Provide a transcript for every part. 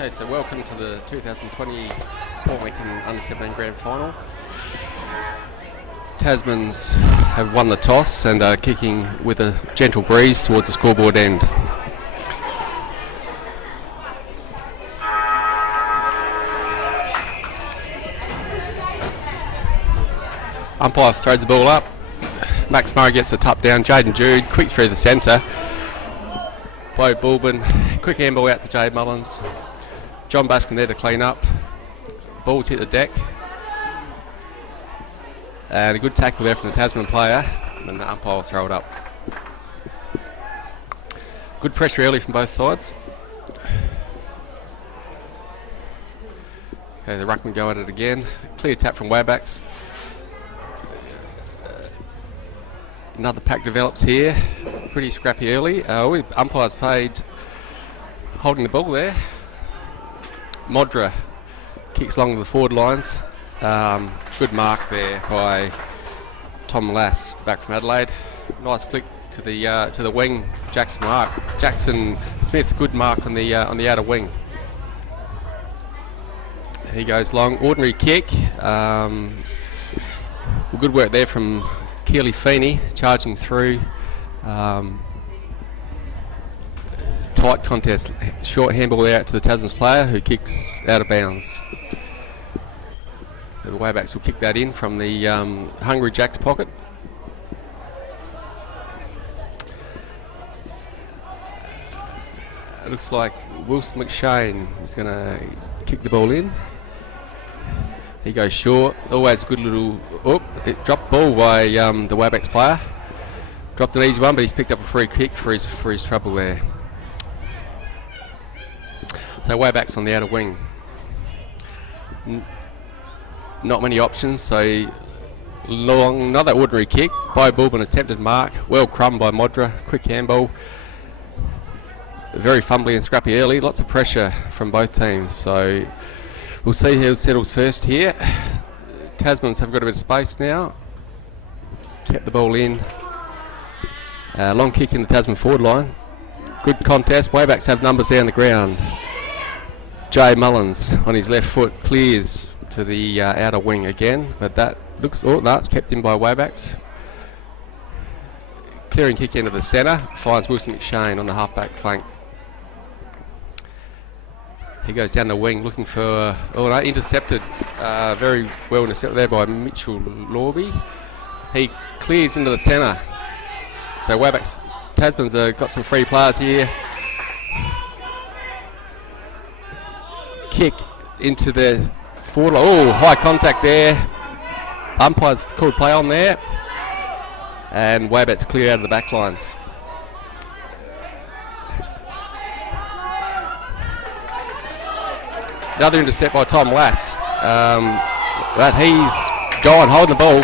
Okay, so welcome to the 2020 Port Lincoln Under-17 Grand Final. Tasmans have won the toss and are kicking with a gentle breeze towards the scoreboard end. Umpire throws the ball up. Max Murray gets the tup down. Jaden Jude, quick through the centre. Bo Bulbin, quick handball out to Jade Mullins. John Baskin there to clean up. Ball's hit the deck. And a good tackle there from the Tasman player. And the umpire will throw it up. Good pressure early from both sides. Okay, the ruckman go at it again. Clear tap from WAYBACK. Another pack develops here. Pretty scrappy early. Umpire's paid holding the ball there. Modra kicks along the forward lines. Good mark there by Tom Lass back from Adelaide. Nice click to the wing. Jackson Smith, good mark on the outer wing. He goes long, ordinary kick. Good work there from Keely Feeney, charging through. Tight contest, short handball there out to the Tasmans player who kicks out of bounds. The WAYBACK will kick that in from the Hungry Jack's pocket. It looks like Wilson McShane is going to kick the ball in. He goes short. Always a good little dropped ball by the WAYBACK player. Dropped an easy one, but he's picked up a free kick for his trouble there. So WAYBACK's on the outer wing. Not many options, so long, another ordinary kick. By Bulbin, attempted mark. Well crumbed by Modra. Quick handball. Very fumbly and scrappy early. Lots of pressure from both teams. So we'll see who settles first here. Tasmans have got a bit of space now. Kept the ball in. Long kick in the Tasman forward line. Good contest. WAYBACK have numbers there on the ground. Jay Mullins on his left foot clears to the outer wing again, but that looks, it's kept in by WAYBACK. Clearing kick into the centre, finds Wilson McShane on the half-back flank. He goes down the wing looking for, intercepted, very well intercepted there by Mitchell Lorby. He clears into the centre. So WAYBACK, Tasmans have got some free players here. Kick into the forward. High contact there. Umpire's called play on there. And WAYBACK's clear out of the back lines. Another intercept by Tom Lass. But he's gone, holding the ball.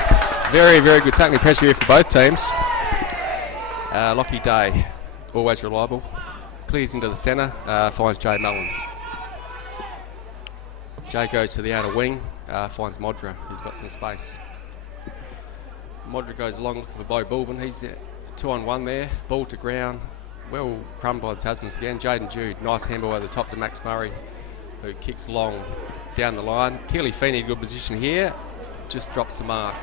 Very, very good tackling pressure here for both teams. Lockie Day, always reliable. Clears into the centre, finds Jay Mullins. Jay goes to the outer wing, finds Modra, who's got some space. Modra goes along looking for Bo Bulbin. He's 2-on-1 there, ball to ground. Well crumbed by the Tasmans again. Jaden Jude, nice handball over the top to Max Murray, who kicks long down the line. Keely Feeney, good position here, just drops the mark.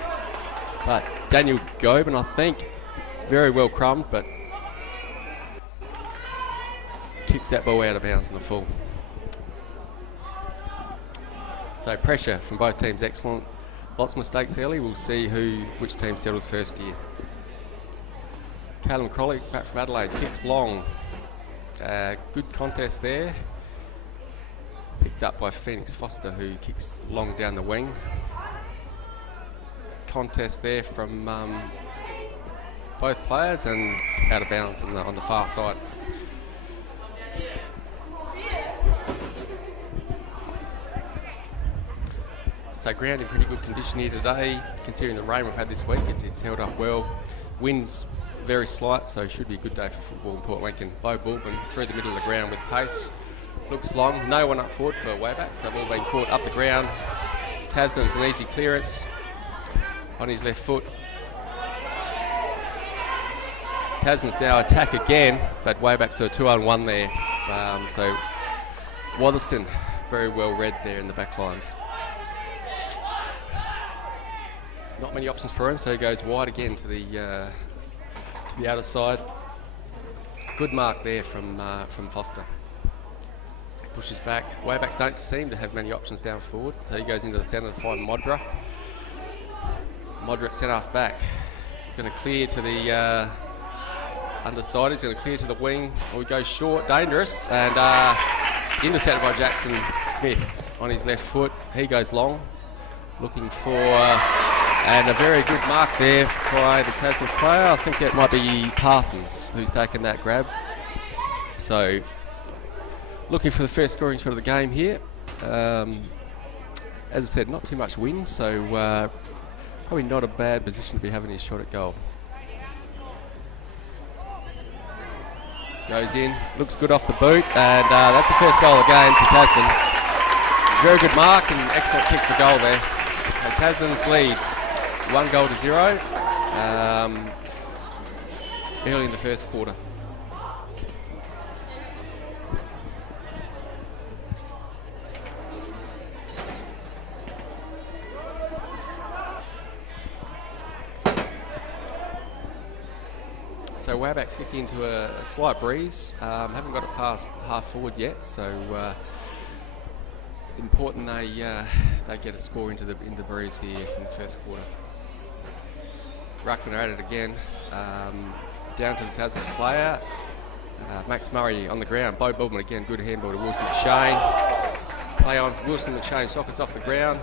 But Daniel Gobin, I think, very well crumbed, but kicks that ball out of bounds in the full. So pressure from both teams excellent. Lots of mistakes early. We'll see which team settles first here. Callum Crowley back from Adelaide kicks long. Good contest there. Picked up by Phoenix Foster, who kicks long down the wing. Contest there from both players and out of bounds on the far side. So ground in pretty good condition here today, considering the rain we've had this week. It's held up well. Wind's very slight, so should be a good day for football in Port Lincoln. Bo Bulbin through the middle of the ground with pace. Looks long, no one up forward for WAYBACK. They've all been caught up the ground. Tasman's an easy clearance on his left foot. Tasman's now attack again, but WAYBACK are 2-on-1 there. So Watherston, very well read there in the back lines. Not many options for him, so he goes wide again to the outer side. Good mark there from Foster. Pushes back. Waybacks don't seem to have many options down forward, so he goes into the centre to find Modra. Modra at centre half back. He's going to clear to the underside. He's going to clear to the wing. Or he goes short, dangerous, and intercepted by Jackson Smith on his left foot. He goes long, looking for, and a very good mark there by the Tasman player. I think it might be Parsons who's taken that grab. So, looking for the first scoring shot of the game here. As I said, not too much wind, so probably not a bad position to be having his shot at goal. Goes in, looks good off the boot, and that's the first goal of the game to Tasman's. Very good mark and excellent kick for goal there. And Tasman's lead, 1-0 early in the first quarter. So WAYBACK's kicking into a slight breeze. Haven't got it past half forward yet, so important they get a score into the breeze here in the first quarter. Ruckman are at it again. Down to the Tasman's player. Max Murray on the ground. Bo Baldwin again, good handball to Wilson McShane. Play on Wilson McShane, sockers off the ground.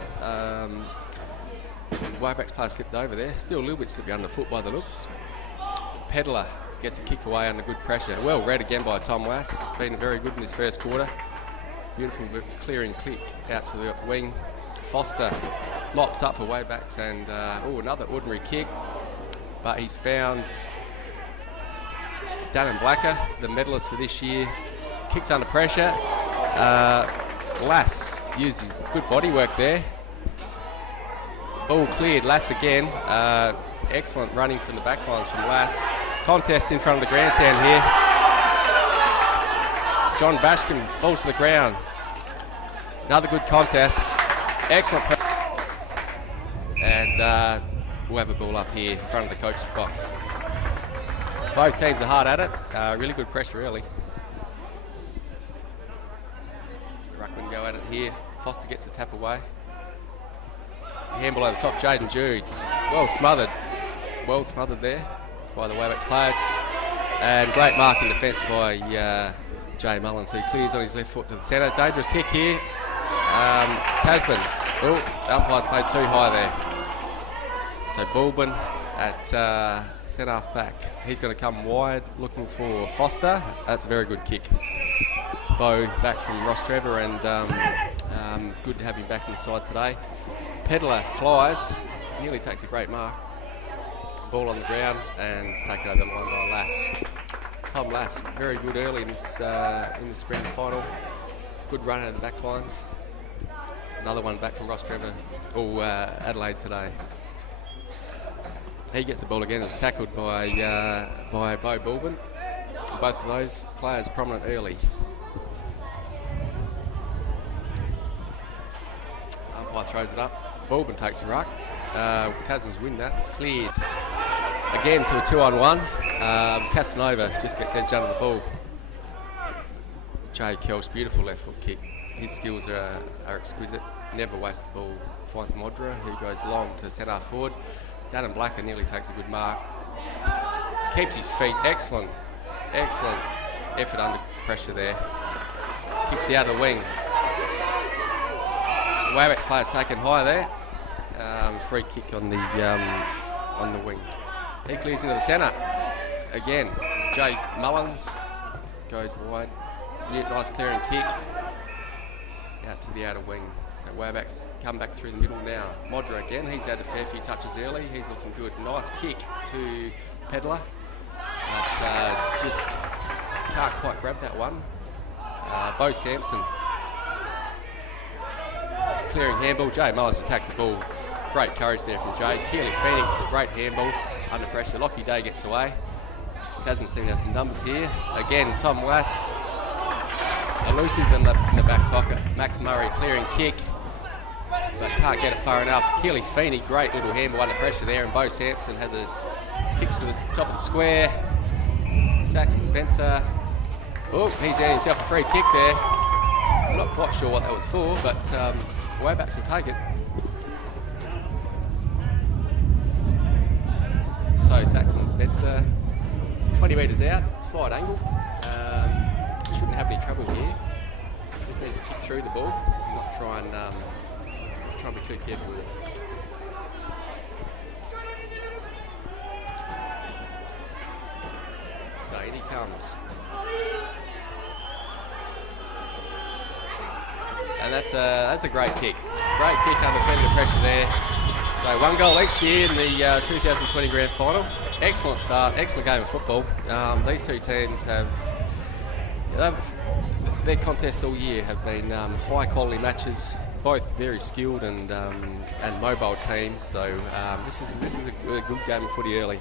WAYBACK's player slipped over there. Still a little bit slippy underfoot by the looks. Pedler gets a kick away under good pressure. Well read again by Tom Lass. Been very good in this first quarter. Beautiful clearing click out to the wing. Foster mops up for WAYBACKs and another ordinary kick. But he's found Dannon Blacker, the medalist for this year. Kicks under pressure. Lass used his good body work there. Ball cleared. Lass again. Excellent running from the back lines from Lass. Contest in front of the grandstand here. John Bashkin falls to the ground. Another good contest. Excellent press. And we'll have a ball up here in front of the coach's box. Both teams are hard at it. Really good pressure early. Ruckman go at it here. Foster gets the tap away. Handball over the top, Jaden Jude. Well smothered there by the WAYBACK's player. And great mark in defence by Jay Mullins, who clears on his left foot to the centre. Dangerous kick here. Tasman's. Oh, the umpire's played too high there. So Baldwin at centre half back. He's going to come wide looking for Foster. That's a very good kick. Bo back from Ross Trevor, and good to have him back inside today. Pedler flies, nearly takes a great mark. Ball on the ground and taken over the line by Lass. Tom Lass, very good early in this grand final. Good run out of the back lines. Another one back from Ross Trevor, Adelaide today. He gets the ball again. It's tackled by Bo Baldwin. Both of those players prominent early. Umpire throws it up. Baldwin takes a ruck. Tasman's win that. It's cleared again to a 2-on-1. Casanova just gets edged under the ball. Jay Kel's beautiful left foot kick. His skills are exquisite. Never wastes the ball. Finds Modra, who goes long to centre half forward. Dannon Blacker nearly takes a good mark. Keeps his feet. Excellent effort under pressure there. Kicks the outer wing. WAYBACK's player's taken high there. Free kick on the wing. He clears into the centre. Again, Jay Mullins goes wide. Nice clearing kick out to the outer wing. So WAYBACK's come back through the middle now. Modra again, he's had a fair few touches early. He's looking good. Nice kick to Pedler. But just can't quite grab that one. Bo Sampson. Clearing handball. Jay Mullins attacks the ball. Great courage there from Jay. Keely Phoenix, great handball under pressure. Lockie Day gets away. Tasman seem to have some numbers here. Again, Tom Lass elusive in the back pocket. Max Murray clearing kick, but can't get it far enough. Keely Feeney, great little handball under pressure there, and Bo Sampson has a kicks to the top of the square. Saxon Spencer, oh, he's earned himself a free kick there. I'm not quite sure what that was for, but Waybacks will take it. So Saxon Spencer, 20 metres out, slight angle. Shouldn't have any trouble here. Just needs to kick through the ball, and not try and be too careful with it. So in he comes. And that's a great kick. Great kick under fair bit of pressure there. So 1 goal each year in the 2020 Grand Final. Excellent start, excellent game of football. These two teams their contests all year have been high quality matches, both very skilled and mobile teams. So this is a good game of footy early.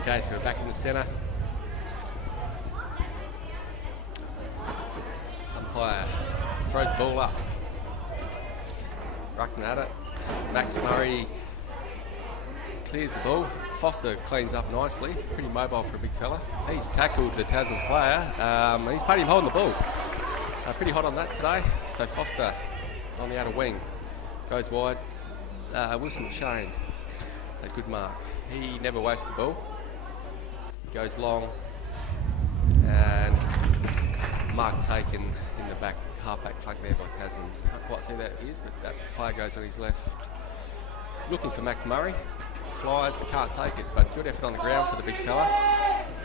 Okay, so we're back in the centre. Umpire throws the ball up. Ruckman at it. Max Murray clears the ball. Foster cleans up nicely. Pretty mobile for a big fella. He's tackled the Tasman's player. He's paid him holding the ball. Pretty hot on that today. So Foster on the outer wing. Goes wide. Wilson McShane. A good mark. He never wastes the ball. Goes long, and mark taken in the back, half-back flank there by Tasman's. Can't quite see who that is, but that player goes on his left. Looking for Max Murray. Flies, but can't take it, but good effort on the ground for the big fella.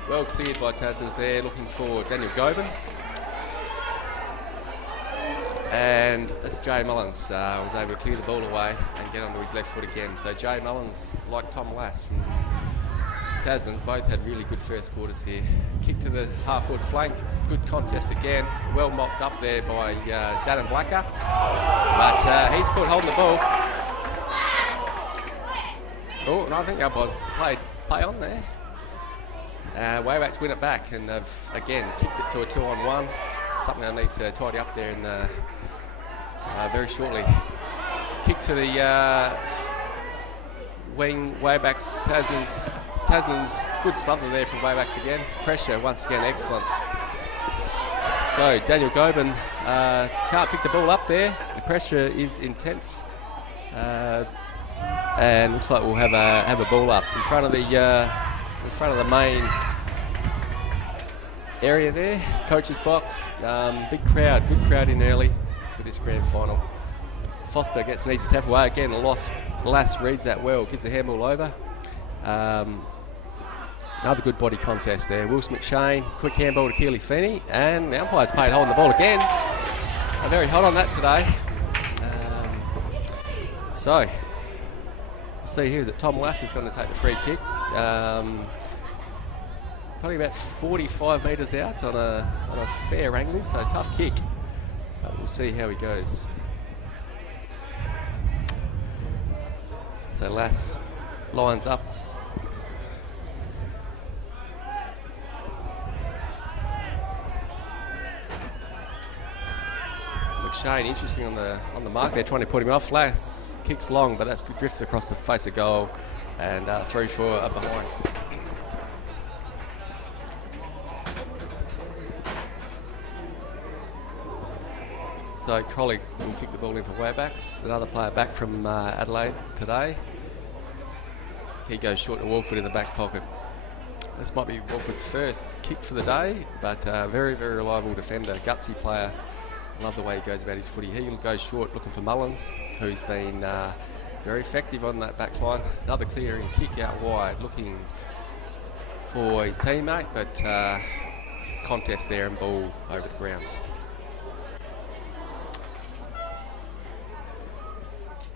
Well cleared by Tasman's there, looking for Daniel Gobin. And that's Jay Mullins, was able to clear the ball away and get onto his left foot again. So Jay Mullins, like Tom Lass from Tasman's, both had really good first quarters here. Kick to the half-forward flank, good contest again. Well mopped up there by Darren Blacker, but he's caught holding the ball. Oh, and I think umpires play on there. Waybacks win it back and have again kicked it to a 2-on-1. Something I need to tidy up there in very shortly. Kick to the wing, Waybacks, Tasman's good smother there from Waybacks again. Pressure once again excellent. So Daniel Gobin can't pick the ball up there. The pressure is intense, and looks like we'll have a ball up in front of the main area there. Coach's box. Big crowd, good crowd in early for this grand final. Foster gets an easy tap away again. Lass reads that well, gives a handball over. Another good body contest there. Wilson McShane, quick handball to Keely Feeney, and the umpire's paid holding the ball again. Very hot on that today. So we'll see here that Tom Lass is going to take the free kick. Probably about 45 metres out on a fair angle, so a tough kick. But we'll see how he goes. So Lass lines up. McShane, interesting on the mark there, trying to put him off. Lass kicks long, but that's good, drifts across the face of goal, and through for a behind. So Crowley will kick the ball in for Waybacks. Another player back from Adelaide today. He goes short to Wolford in the back pocket. This might be Wolford's first kick for the day, but very, very reliable defender, gutsy player. Love the way he goes about his footy. He'll go short looking for Mullins, who's been very effective on that back line. Another clearing kick out wide, looking for his teammate, but contest there and ball over the ground.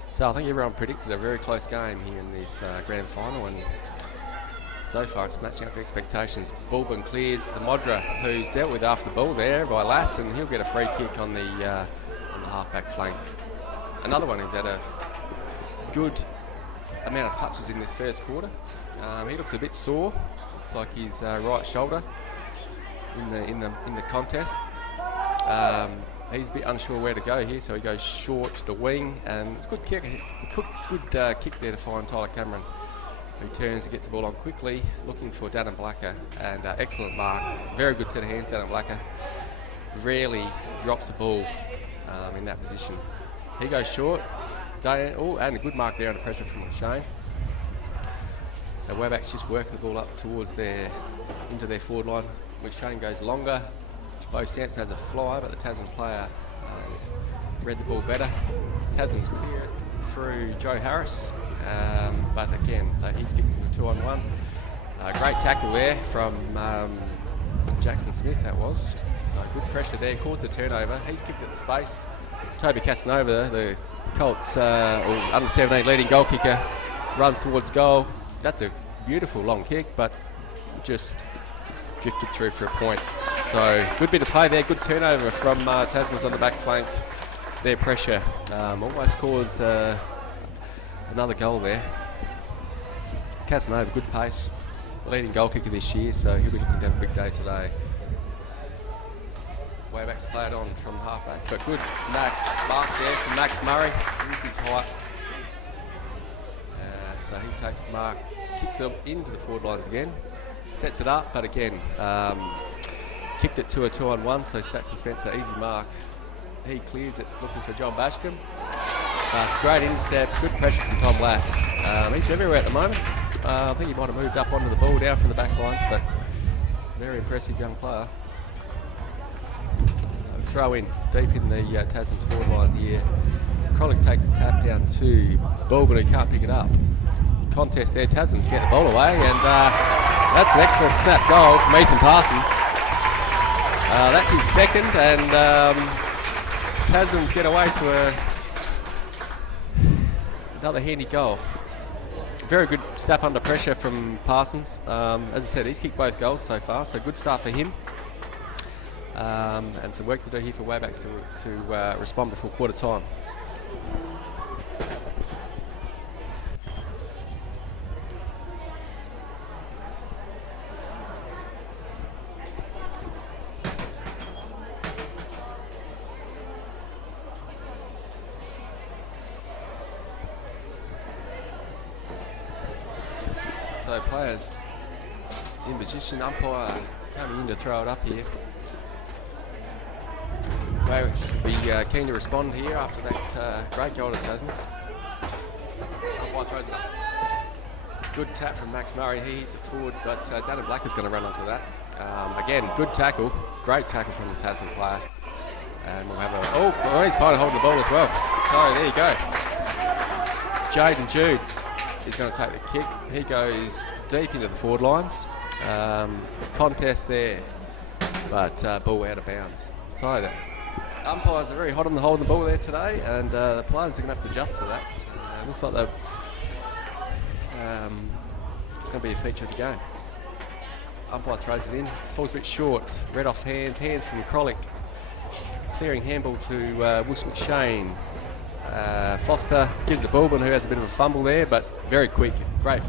So I think everyone predicted a very close game here in this grand final, and so far it's matching up expectations. Bulbin clears the Modra, who's dealt with after the ball there by Lass, and he'll get a free kick on the half-back flank. Another one who's had a good amount of touches in this first quarter. He looks a bit sore. Looks like his right shoulder in the contest. He's a bit unsure where to go here, so he goes short to the wing, and it's a good kick. Good kick there to find Tyler Cameron, who turns and gets the ball on quickly, looking for Dannon Blacker, and excellent mark. Very good set of hands, Dannon Blacker. Rarely drops the ball in that position. He goes short. And a good mark there under pressure from Shane. So WAYBACK's just working the ball up towards into their forward line. McShane goes longer. Bo Sampson has a fly, but the Tasman player read the ball better. Tasman's clear it through Joe Harris, but again, he's kicked into a 2-on-1. Great tackle there from Jackson Smith, that was. So good pressure there, caused the turnover. He's kicked at the space. Toby Casanova, the Colts under 17 leading goal kicker, runs towards goal. That's a beautiful long kick, but just drifted through for a point. So good bit of play there, good turnover from Tasman's on the back flank. Their pressure almost caused another goal there. Casanova, good pace, leading goal kicker this year, so he'll be looking to have a big day today. WAYBACK's played on from halfback, but good mark there from Max Murray. Here's his height. So he takes the mark, kicks it into the forward lines again, sets it up, but again, kicked it to a 2-on-1, so Saxon Spencer, easy mark. He clears it, looking for John Bashcombe. Great intercept, good pressure from Tom Lass. He's everywhere at the moment. I think he might have moved up onto the ball, down from the back lines, but very impressive young player. Throw in deep in the Tasman's forward line here. Crolick takes a tap down to Bulbin, who can't pick it up. Contest there, Tasman's get the ball away, and that's an excellent snap goal from Ethan Parsons. That's his second, and Tasman's get away to another handy goal. Very good step under pressure from Parsons. As I said, he's kicked both goals so far, so good start for him. And some work to do here for WAYBACKs to respond before quarter time. So players in position, umpire coming in to throw it up here. WAYBACKs will be keen to respond here after that great goal to Tasman's. Umpire throws it up. Good tap from Max Murray, he hits it forward, but Dannon Black is going to run onto that. Again, good tackle, great tackle from the Tasman player. And we'll have a, he's kind of holding the ball as well. So there you go. Jaden Jude is going to take the kick. He goes deep into the forward lines. Contest there, but ball out of bounds. So the umpires are very hot on the holding the ball there today, and the players are going to have to adjust to that. Looks like they've it's going to be a feature of the game. Umpire throws it in, falls a bit short, red off hands from Crolick. Clearing handball to Wilson McShane. Foster gives the Bulbin, who has a bit of a fumble there, but very quick, great.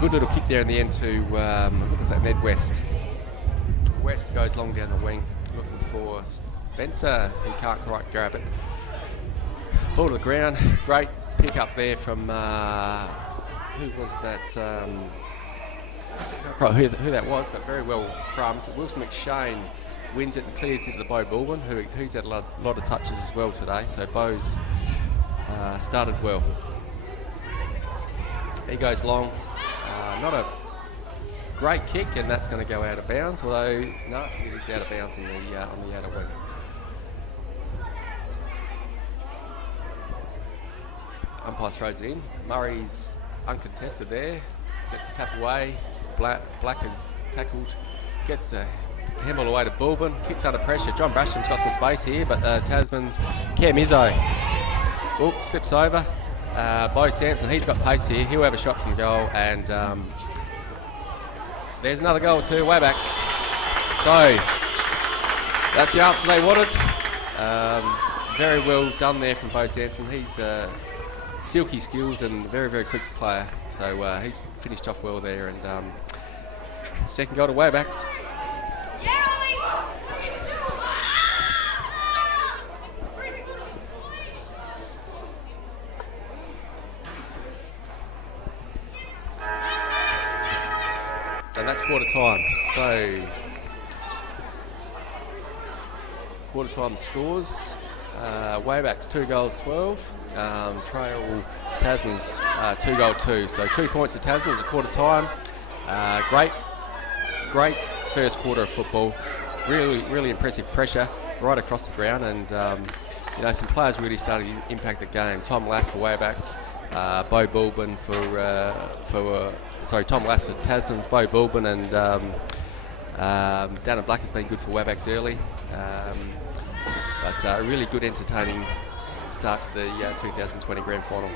Good little kick there in the end to, what was that, Ned West. West goes long down the wing, looking for Spencer, who can't quite grab it. Ball to the ground, great pick up there from, who was that? I can't quite who that was, but very well crumbed. Wilson McShane wins it and clears it to the Bo Bulbin, who's had a lot of touches as well today, so Bo's started well. He goes long, not a great kick, and that's going to go out of bounds, although no, it is out of bounds on the outer wing. Umpire throws it in. Murray's uncontested there, gets the tap away. Black is tackled, gets the handball away to Bulbin, kicks under pressure. John Brasham's got some space here, but Tasman's Cam Izzo slips over. Bo Sampson, he's got pace here. He'll have a shot from goal, and there's another goal to WAYBACKs. So That's the answer they wanted. Very well done there from Bo Sampson. He's silky skills and very, very quick player. So he's finished off well there. And second goal to Waybacks. And that's quarter time. So quarter time scores. Waybacks 2 goals 12. Trail Tasman's 2 goal 2. So 2 points to Tasman's at quarter time. Great first quarter of football. Really impressive pressure right across the ground, and you know, some players really started to impact the game. Tom Lass for Waybacks, Bo Bulbin Tom Lass for Tasman's, Bo Bulbin, and Dana Black has been good for Waybacks early. But a really good, entertaining start to the 2020 Grand Final.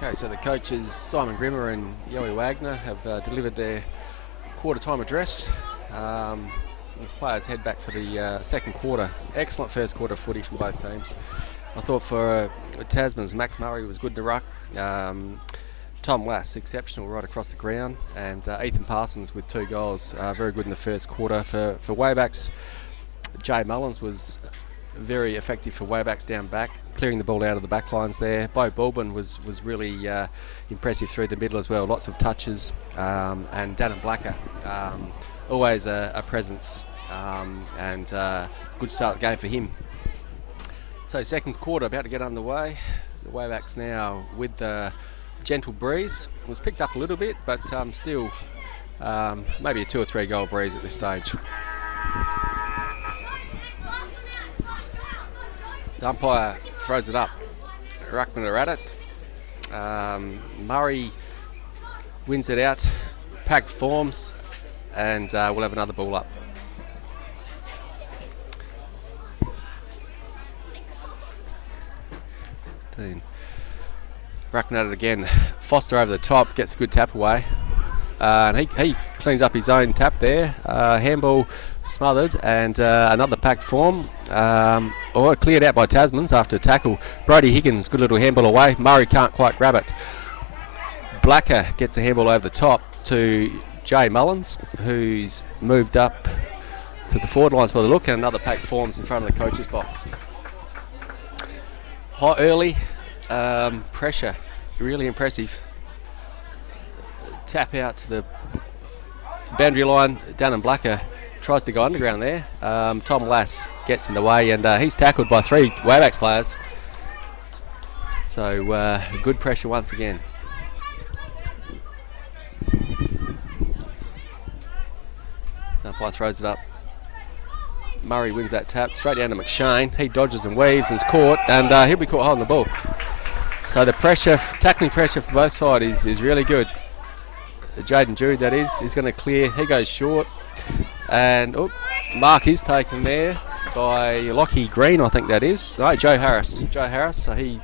Okay, so the coaches Simon Grimmer and Yowie Wagner have delivered their quarter-time address. As players head back for the second quarter. Excellent first quarter footy from both teams. I thought for Tasman's, Max Murray was good to ruck. Tom Lass, exceptional right across the ground. And Ethan Parsons with 2 goals, very good in the first quarter. For Waybacks, Jay Mullins was very effective for Waybacks down back, clearing the ball out of the back lines there. Bo Bulbin was really impressive through the middle as well, lots of touches. And Dannon Blacker, always a presence, and good start of the game for him. So second quarter about to get underway. The Waybacks now with the gentle breeze. It was picked up a little bit, but still maybe a 2 or 3 goal breeze at this stage. The umpire throws it up. Ruckman are at it. Murray wins it out. Pack forms, and we'll have another ball up. Ruckman at it again. Foster over the top, gets a good tap away. and he cleans up his own tap there. Handball smothered, and another packed form. Or cleared out by Tasman's after a tackle. Brody Higgins, good little handball away. Murray can't quite grab it. Blacker gets a handball over the top to Jay Mullins, who's moved up to the forward lines by the look, and another pack forms in front of the coach's box. Hot early, pressure, really impressive. Tap out to the boundary line. Dannon Blacker tries to go underground there. Tom Lass gets in the way, and he's tackled by 3 WAYBACK players. So good pressure once again. Umpire throws it up. Murray wins that tap straight down to McShane. He dodges and weaves and is caught, and he'll be caught holding the ball. So the pressure, tackling pressure from both sides is really good. Jaden Jude, that is going to clear. He goes short, and mark is taken there by Lockie Green, I think that is. No, Joe Harris. So he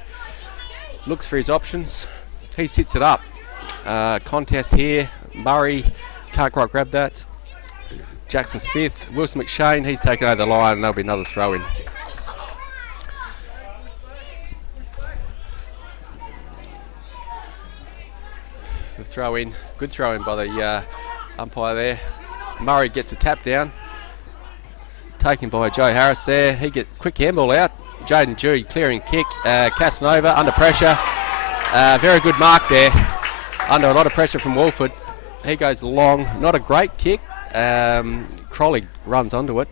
looks for his options. He sits it up. Contest here. Murray can't quite grab that. Jackson Smith, Wilson McShane, he's taken over the line, and there'll be another throw in. The throw in, good throw in by the umpire there. Murray gets a tap down, taken by Joe Harris there. He gets quick handball out. Jaden Jude clearing kick. Casanova under pressure. Very good mark there. Under a lot of pressure from Wolford. He goes long, not a great kick. Crowley runs onto it,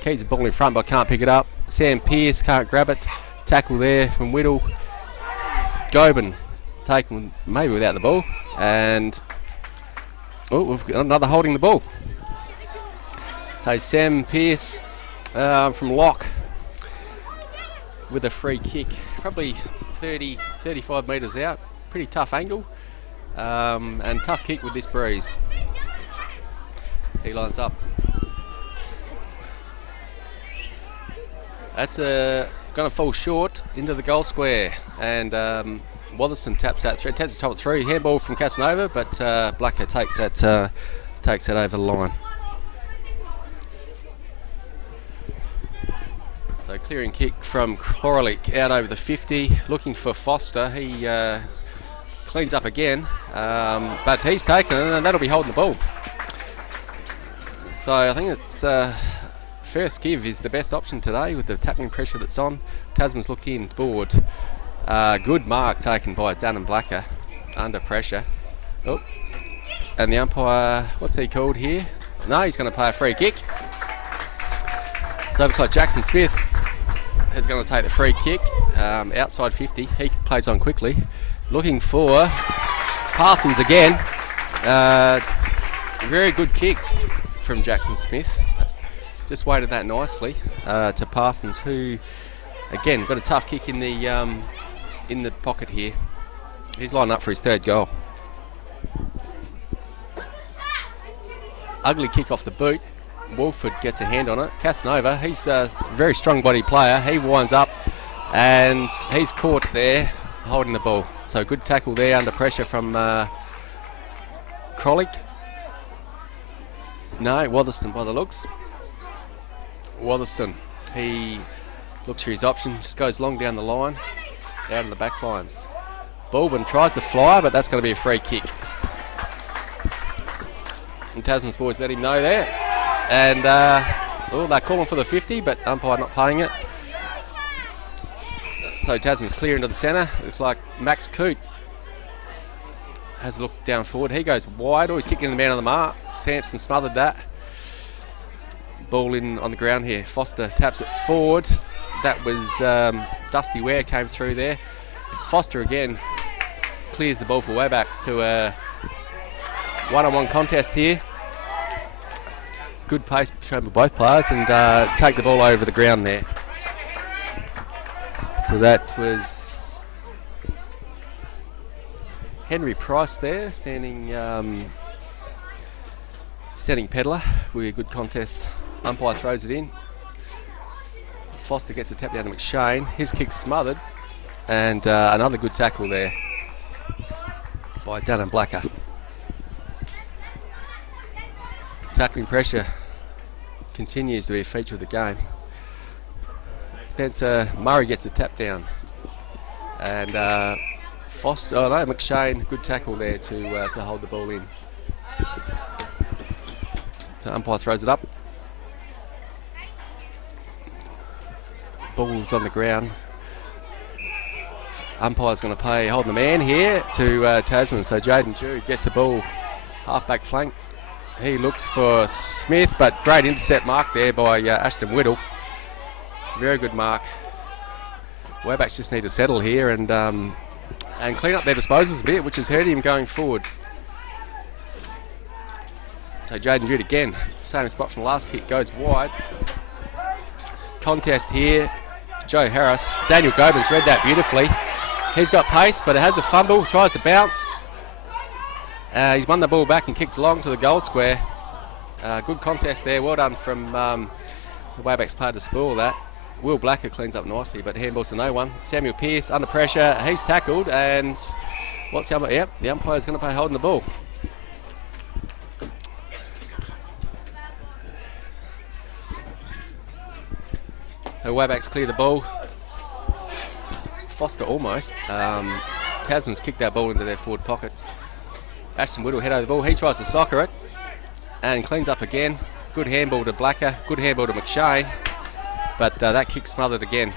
keeps the ball in front but can't pick it up. Sam Pearce can't grab it. Tackle there from Whittle. Gobin taken maybe without the ball, and we've got another holding the ball. So Sam Pearce from lock with a free kick, probably 35 metres out. Pretty tough angle, and tough kick with this breeze. He lines up. That's going to fall short into the goal square, and Watherston taps that through. Taps the top through. Handball from Casanova, but Blacker takes that over the line. So clearing kick from Chloralik out over the 50, looking for Foster. He cleans up again, but he's taken, and that'll be holding the ball. So I think it's first give is the best option today with the tackling pressure that's on. Tasman's look in board. Good mark taken by Dannon Blacker under pressure. Oh, and the umpire, what's he called here? No, he's going to play a free kick. So it looks like Jackson Smith is going to take the free kick outside 50. He plays on quickly, looking for Parsons again. Very good kick from Jackson Smith. Just weighted that nicely to Parsons, who again got a tough kick in the pocket here. He's lining up for his 3rd goal. Ugly kick off the boot. Wolford gets a hand on it. Casanova, he's a very strong body player. He winds up and he's caught there holding the ball. So good tackle there under pressure from Crolick. No, Watherston by the looks. Watherston, he looks for his option, just goes long down the line, out of the back lines. Bulbin tries to fly, but that's going to be a free kick. And Tasman's boys let him know there. And they're calling for the 50, but umpire not paying it. So Tasman's clear into the centre. Looks like Max Coote has a look down forward. He goes wide, he's kicking the man on the mark. Sampson smothered that. Ball in on the ground here. Foster taps it forward. That was Dusty Ware came through there. Foster again clears the ball for Waybacks to a one-on-one contest here. Good pace shown by both players, and take the ball over the ground there. So that was Henry Price there, standing peddler with a good contest. Umpire throws it in. Foster gets the tap down to McShane. His kick's smothered, and another good tackle there by Dannon Blacker. Tackling pressure continues to be a feature of the game. Spencer Murray gets the tap down. And McShane, good tackle there to hold the ball in. So umpire throws it up. Ball's on the ground. Umpire's going to play holding the man here to Tasman. So Jaden Jude gets the ball half-back flank. He looks for Smith, but great intercept mark there by Ashton Whittle. Very good mark. Waybacks just need to settle here and clean up their disposals a bit, which has hurt him going forward. So Jaden Jude again, same spot from the last kick, goes wide. Contest here. Joe Harris. Daniel Gobin's read that beautifully. He's got pace, but it has a fumble, tries to bounce. He's won the ball back and kicks long to the goal square. Good contest there, well done from the Waybacks player to spoil that. Will Blacker cleans up nicely, but handballs to no one. Samuel Pearce under pressure, he's tackled, and what's the umpire? Yep, the umpire's going to play holding the ball. The Waybacks clear the ball. Foster almost. Tasman's kicked that ball into their forward pocket. Ashton Whittle head over the ball. He tries to soccer it and cleans up again. Good handball to Blacker. Good handball to McShane. But that kick smothered again.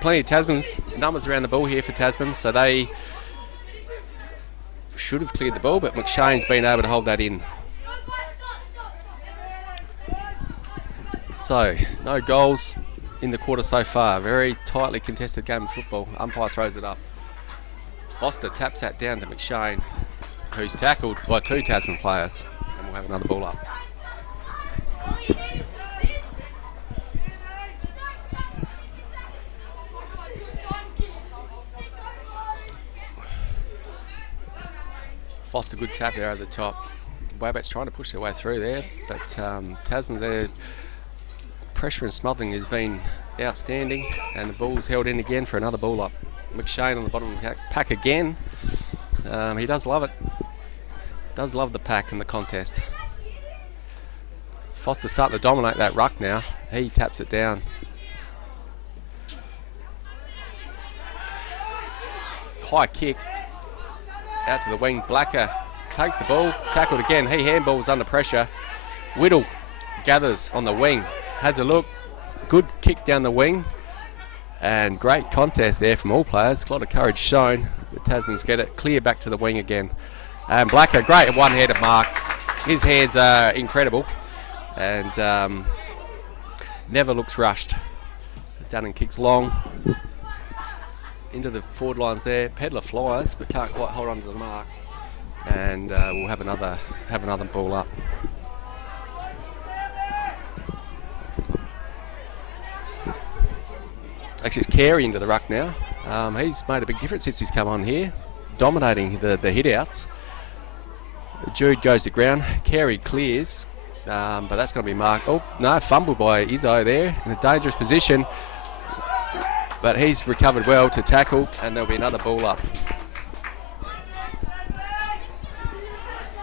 Plenty of Tasman's numbers around the ball here for Tasman, so they should have cleared the ball, but McShane's been able to hold that in. So, no goals in the quarter so far. Very tightly contested game of football. Umpire throws it up. Foster taps that down to McShane, who's tackled by two Tasman players, and we'll have another ball up. Foster, good tap there over the top. Waybacks trying to push their way through there, but Tasman, their pressure and smothering has been outstanding, and the ball's held in again for another ball up. McShane on the bottom of the pack again. He does love it. Does love the pack and the contest. Foster's starting to dominate that ruck now. He taps it down. High kick. Out to the wing. Blacker takes the ball. Tackled again. He handballs under pressure. Whittle gathers on the wing. Has a look. Good kick down the wing. And great contest there from all players. A lot of courage shown. The Tasmans get it. Clear back to the wing again. And Blacker, great one-handed mark. His hands are incredible. And never looks rushed. Done and kicks long. Into the forward lines there. Pedlar flies, but can't quite hold on to the mark. And we'll have another ball up. Actually, it's Carey into the ruck now. He's made a big difference since he's come on here, dominating the hit-outs. Jude goes to ground. Carey clears, but that's going to be marked. Oh, no, fumbled by Izzo there in a dangerous position. But he's recovered well to tackle, and there'll be another ball up.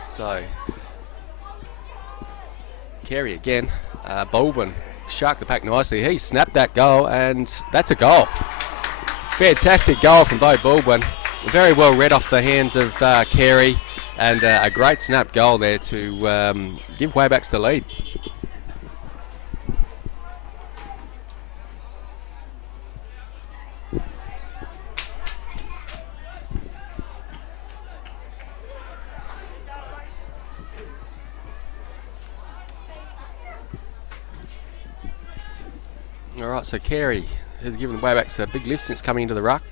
So, Carey again. Baldwin sharked the pack nicely. He snapped that goal, and that's a goal. Fantastic goal from Bo Baldwin. Very well read off the hands of Carey, and a great snap goal there to give Waybacks the lead. Alright, so Carey has given Waybacks a big lift since coming into the ruck.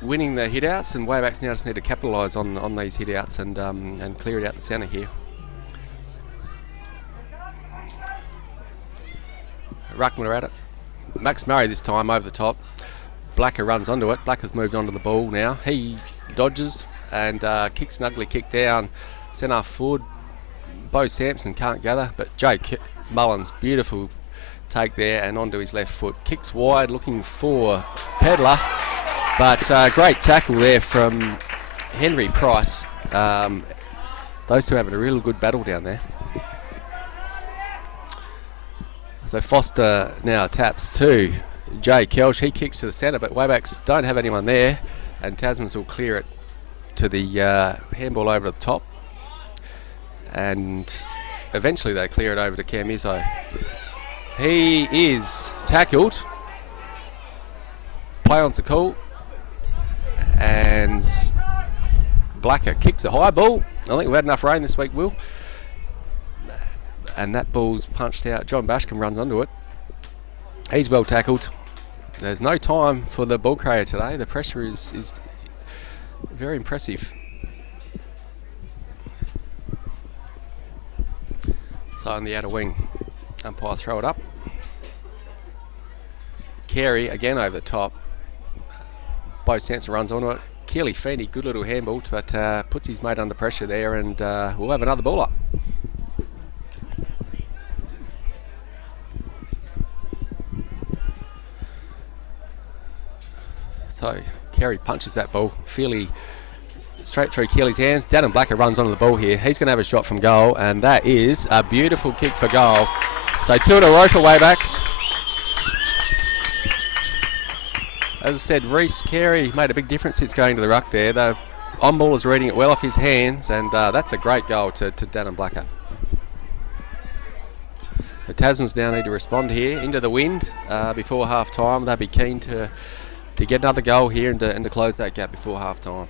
Winning the hit-outs, and Waybacks now just need to capitalise on these hit-outs and clear it out the centre here. Ruckman are at it. Max Murray this time over the top. Blacker runs onto it. Blacker's moved onto the ball now. He dodges and kicks an ugly kick down. Centre forward. Bo Sampson can't gather, but Jake Mullins, beautiful take there and onto his left foot. Kicks wide looking for Pedlar, but great tackle there from Henry Price. Those two having a real good battle down there. So Foster now taps to Jay Kelch. He kicks to the centre, but Waybacks don't have anyone there, and Tasmans will clear it to the handball over the top, and eventually they clear it over to Cam Izzo. He is tackled. Play on's the call, and Blacker kicks a high ball. I think we've had enough rain this week, Will. And that ball's punched out. John Bashcombe runs onto it. He's well tackled. There's no time for the ball carrier today. The pressure is very impressive. So on the outer wing, umpire throw it up. Carey again over the top. Bo Sampson runs onto it. Keely Feeney, good little handball, but puts his mate under pressure there, and we'll have another ball up. So Carey punches that ball fairly straight through Keely's hands. Dannon Blacker runs onto the ball here. He's going to have a shot from goal, and that is a beautiful kick for goal. So 2 in a row for Waybacks. As I said, Reece Carey made a big difference since going to the ruck there. The on-ball is reading it well off his hands, and that's a great goal to Dannon Blacker. The Tasmans now need to respond here into the wind before half-time. They'll be keen to get another goal here and to close that gap before half-time.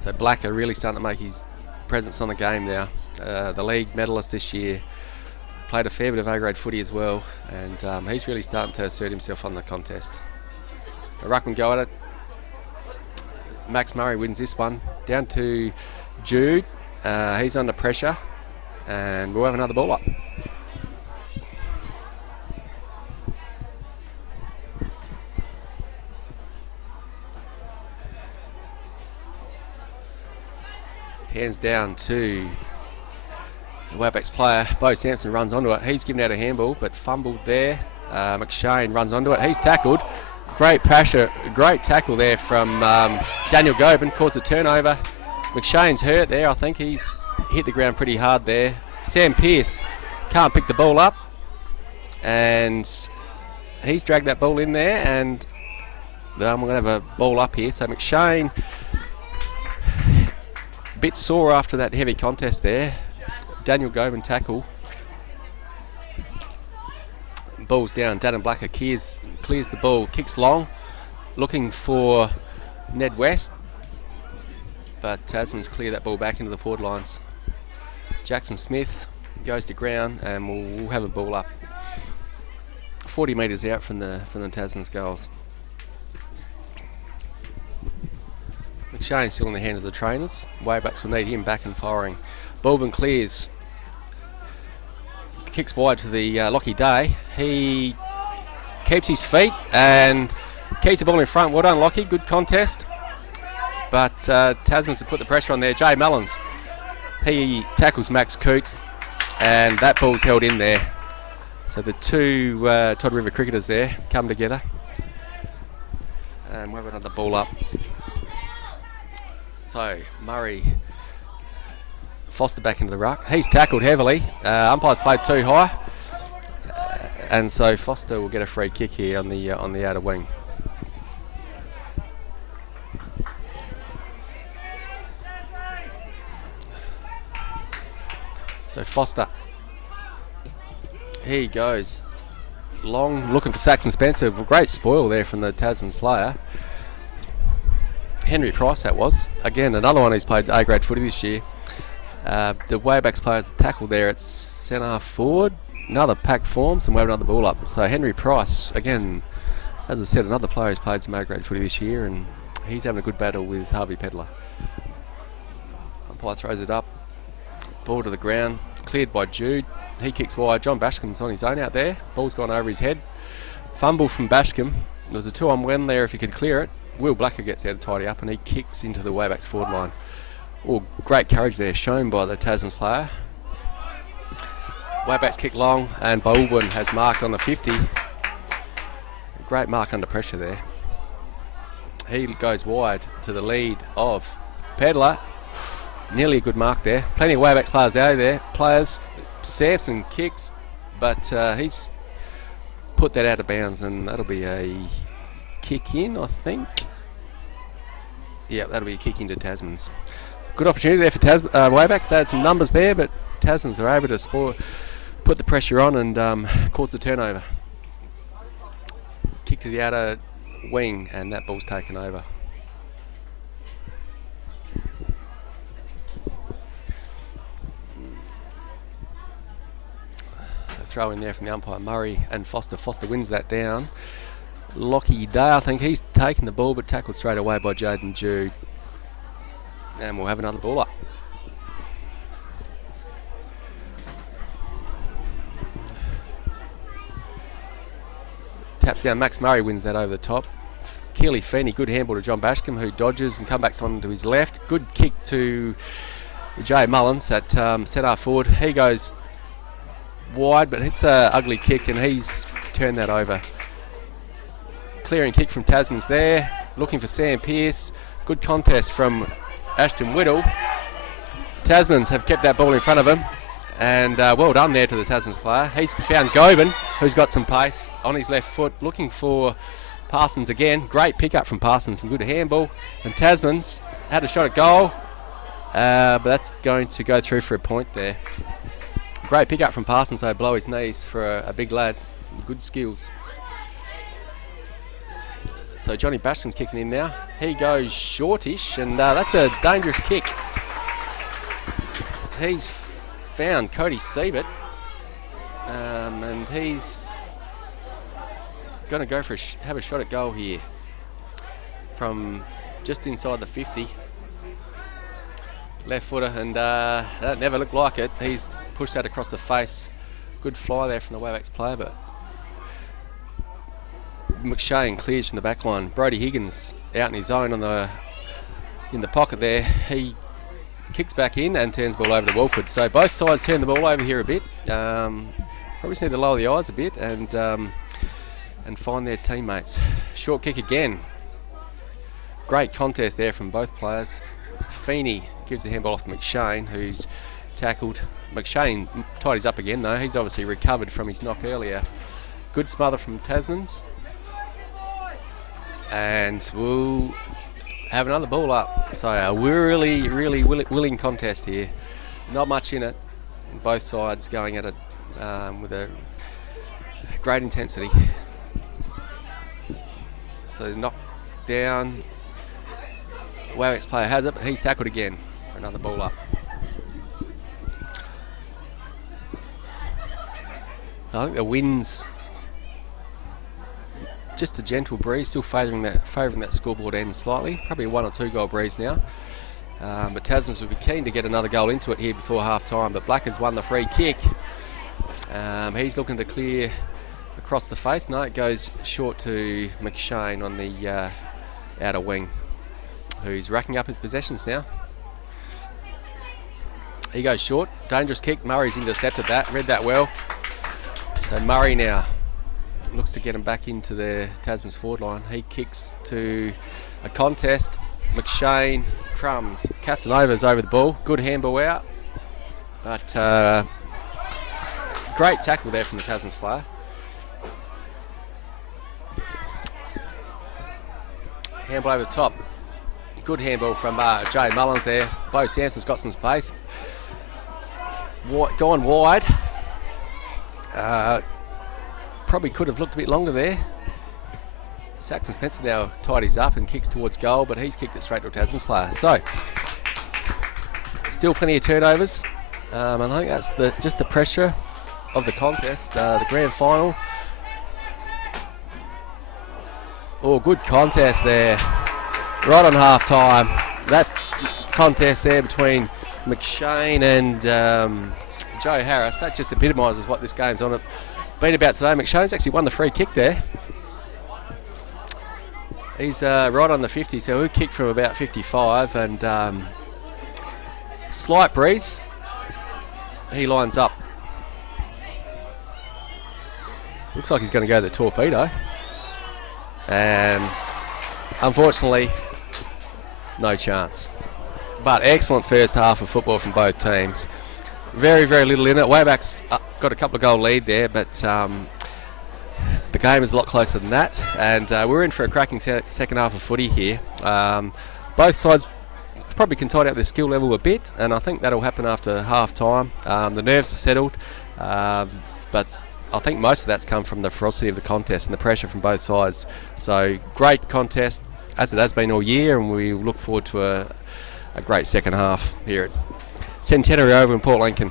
So Blacker really starting to make his presence on the game now. The league medalist this year, played a fair bit of A-grade footy as well, and he's really starting to assert himself on the contest. The ruckman go at it. Max Murray wins this one. Down to Jude. He's under pressure, and we'll have another ball up. Hands down to the Waybacks player. Bo Sampson runs onto it. He's given out a handball, but fumbled there. McShane runs onto it. He's tackled. Great pressure, great tackle there from Daniel Gobin. Caused the turnover. McShane's hurt there. I think he's hit the ground pretty hard there. Sam Pearce can't pick the ball up, and he's dragged that ball in there, and we're going to have a ball up here. So McShane, bit sore after that heavy contest there. Daniel Gobin tackle. Ball's down. Dannon Blacker clears the ball, kicks long, looking for Ned West, but Tasman's clear that ball back into the forward lines. Jackson Smith goes to ground, and we'll have a ball up 40 metres out from the Tasman's goals. McShane's still in the hand of the trainers. Waybacks will need him back and firing. Bulbin clears. Kicks wide to the Lockie Day. He keeps his feet and keeps the ball in front. Well done, Lockie. Good contest. But Tasman's to put the pressure on there. Jay Mullins. He tackles Max Coote, and that ball's held in there. So the two Todd River cricketers there come together. And we'll have another ball up. So Murray, Foster back into the ruck. He's tackled heavily. Umpire's played too high, and so Foster will get a free kick here on the outer wing. So Foster, here he goes, long, looking for Saxon Spencer. Great spoil there from the Tasman's player. Henry Price that was. Again, another one who's played A-grade footy this year. The Waybacks players tackled there at centre forward. Another pack forms, and we have another ball up. So Henry Price, again, as I said, another player who's played some A-grade footy this year, and he's having a good battle with Harvey Pedler. Umpire throws it up. Ball to the ground. Cleared by Jude. He kicks wide. John Bashcombe's on his own out there. Ball's gone over his head. Fumble from Bashcombe. There was a 2-on-1 there if he could clear it. Will Blacker gets there to tidy up, and he kicks into the Waybacks forward line. Oh, great courage there shown by the Tasman's player. Waybacks kick long, and Bulbin has marked on the 50. Great mark under pressure there. He goes wide to the lead of Pedler. Nearly a good mark there. Plenty of WAYBACK players out there. Sampson kicks, but he's put that out of bounds, and that'll be a kick in, I think. Yeah, that'll be a kick into Tasman's. Good opportunity there for WAYBACK. They had some numbers there, but Tasman's are able to put the pressure on and cause the turnover. Kick to the outer wing, and that ball's taken over. A throw in there from the umpire, Murray and Foster. Foster wins that down. Lockie Day, I think he's taken the ball, but tackled straight away by Jaden Jude. And we'll have another ball up. Tap down, Max Murray wins that over the top. Keely Feeney, good handball to John Bashcombe, who dodges and comes back on to his left. Good kick to Jay Mullins at centre forward. He goes wide, but hits an ugly kick, and he's turned that over. Clearing kick from Tasman's there. Looking for Sam Pearce. Good contest from Ashton Whittle. Tasmans have kept that ball in front of him, and well done there to the Tasmans player. He's found Goben, who's got some pace on his left foot, looking for Parsons again. Great pick up from Parsons, some good handball. And Tasmans had a shot at goal, but that's going to go through for a point there. Great pick up from Parsons, so below his knees for a big lad. Good skills. So Johnny Bashton's kicking in now. He goes shortish, and that's a dangerous kick. He's found Cody Siebert, and he's going to go for have a shot at goal here from just inside the 50. Left footer, and that never looked like it. He's pushed that across the face. Good fly there from the WAYBACK player, but McShane clears from the back line. Brody Higgins out in his own in the pocket there. He kicks back in and turns the ball over to Wolford. So both sides turn the ball over here a bit. Probably just need to lower the eyes a bit and find their teammates. Short kick again. Great contest there from both players. Feeney gives the handball off to McShane, who's tackled. McShane tidies up again though. He's obviously recovered from his knock earlier. Good smother from Tasmans. And we'll have another ball up. So a really willing contest here. Not much in it. Both sides going at it with a great intensity. So knocked down. WAYBACK player has it, but he's tackled again for another ball up. I think the wind's just a gentle breeze, still favouring that scoreboard end slightly. Probably a 1 or 2 goal breeze now. But Tasmans will be keen to get another goal into it here before half time. But Black has won the free kick. He's looking to clear across the face. No, it goes short to McShane on the outer wing, who's racking up his possessions now. He goes short. Dangerous kick. Murray's intercepted that. Read that well. So Murray now looks to get him back into the Tasman's forward line. He kicks to a contest. McShane, crumbs. Casanova's over the ball. Good handball out. But great tackle there from the Tasman's player. Handball over the top. Good handball from Jay Mullins there. Bo Sampson's got some space. Gone wide. Probably could have looked a bit longer there. Saxon Spencer now tidies up and kicks towards goal, but he's kicked it straight to a Tasman's player. So, still plenty of turnovers. And I think that's just the pressure of the contest, the grand final. Oh, good contest there. Right on half time. That contest there between McShane and Joe Harris, that just epitomises what this game's on. Been about today. McShane's actually won the free kick there. He's right on the 50, so he'll kick from about 55, and slight breeze. He lines up. Looks like he's going to go to the torpedo. and unfortunately, no chance. But excellent first half of football from both teams. Very, very little in it. WAYBACK's got a couple of goal lead there, but the game is a lot closer than that, and we're in for a cracking second half of footy here. Both sides probably can tidy up their skill level a bit, and I think that'll happen after half time. The nerves are settled, but I think most of that's come from the ferocity of the contest and the pressure from both sides. So great contest, as it has been all year, and we look forward to a great second half here at Centenary over in Port Lincoln.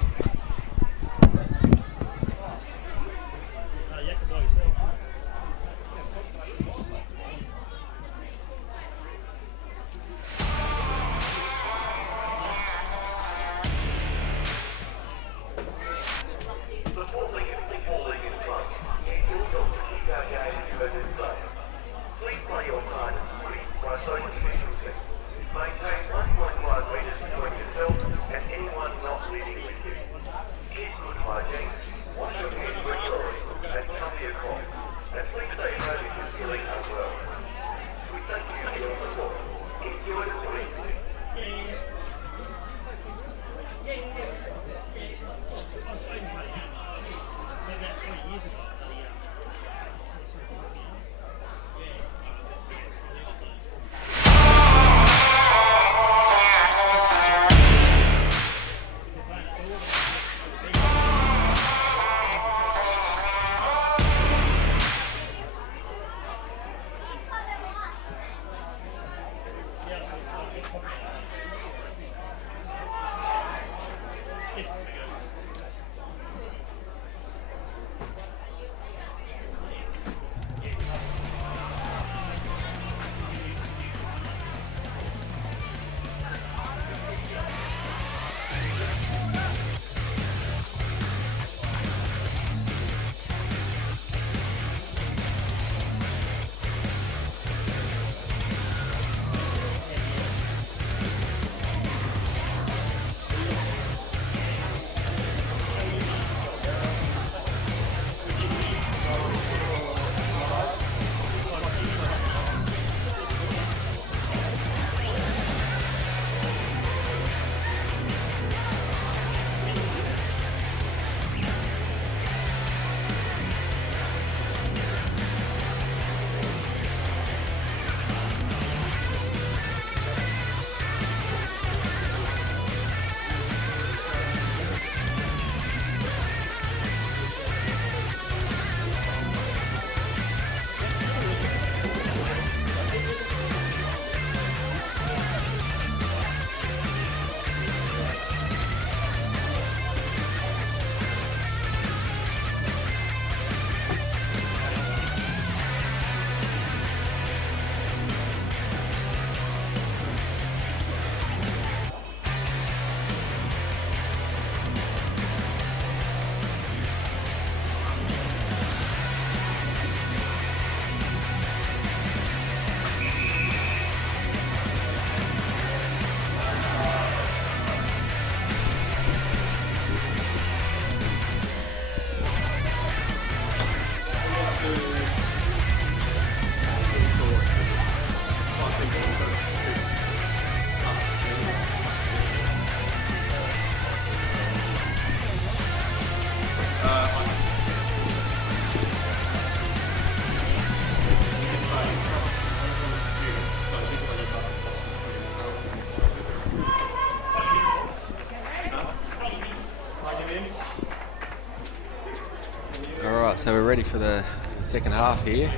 Alright, so we're ready for the second half here.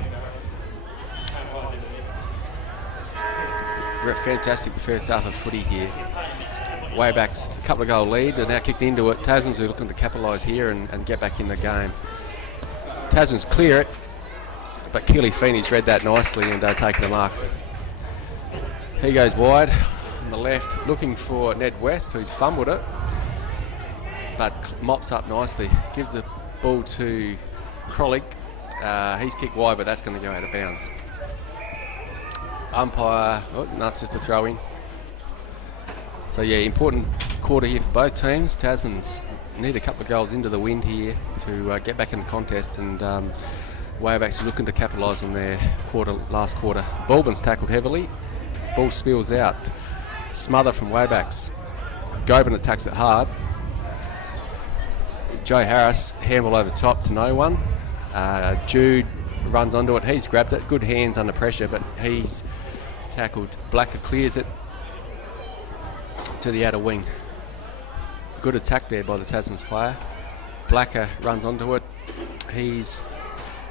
We're at fantastic first half of footy here. WAYBACK's a couple of goal lead, they're now kicked into it. Tasman's are looking to capitalise here and get back in the game. Tasman's clear it, but Keely Feeney's read that nicely and taken the mark. He goes wide on the left, looking for Ned West, who's fumbled it, but mops up nicely. Gives the ball to Krolik. He's kicked wide, but that's going to go out of bounds. Umpire, oh no, it's just a throw in. So yeah, important quarter here for both teams. Tasman's need a couple of goals into the wind here to get back in the contest and Waybacks are looking to capitalise on their last quarter. Baldwin's tackled heavily. Ball spills out. Smother from Waybacks. Goben attacks it hard. Joe Harris, handball over top to no one. Jude runs onto it. He's grabbed it. Good hands under pressure, but he's tackled. Blacker clears it to the outer wing. Good attack there by the Tasman's player. Blacker runs onto it. He's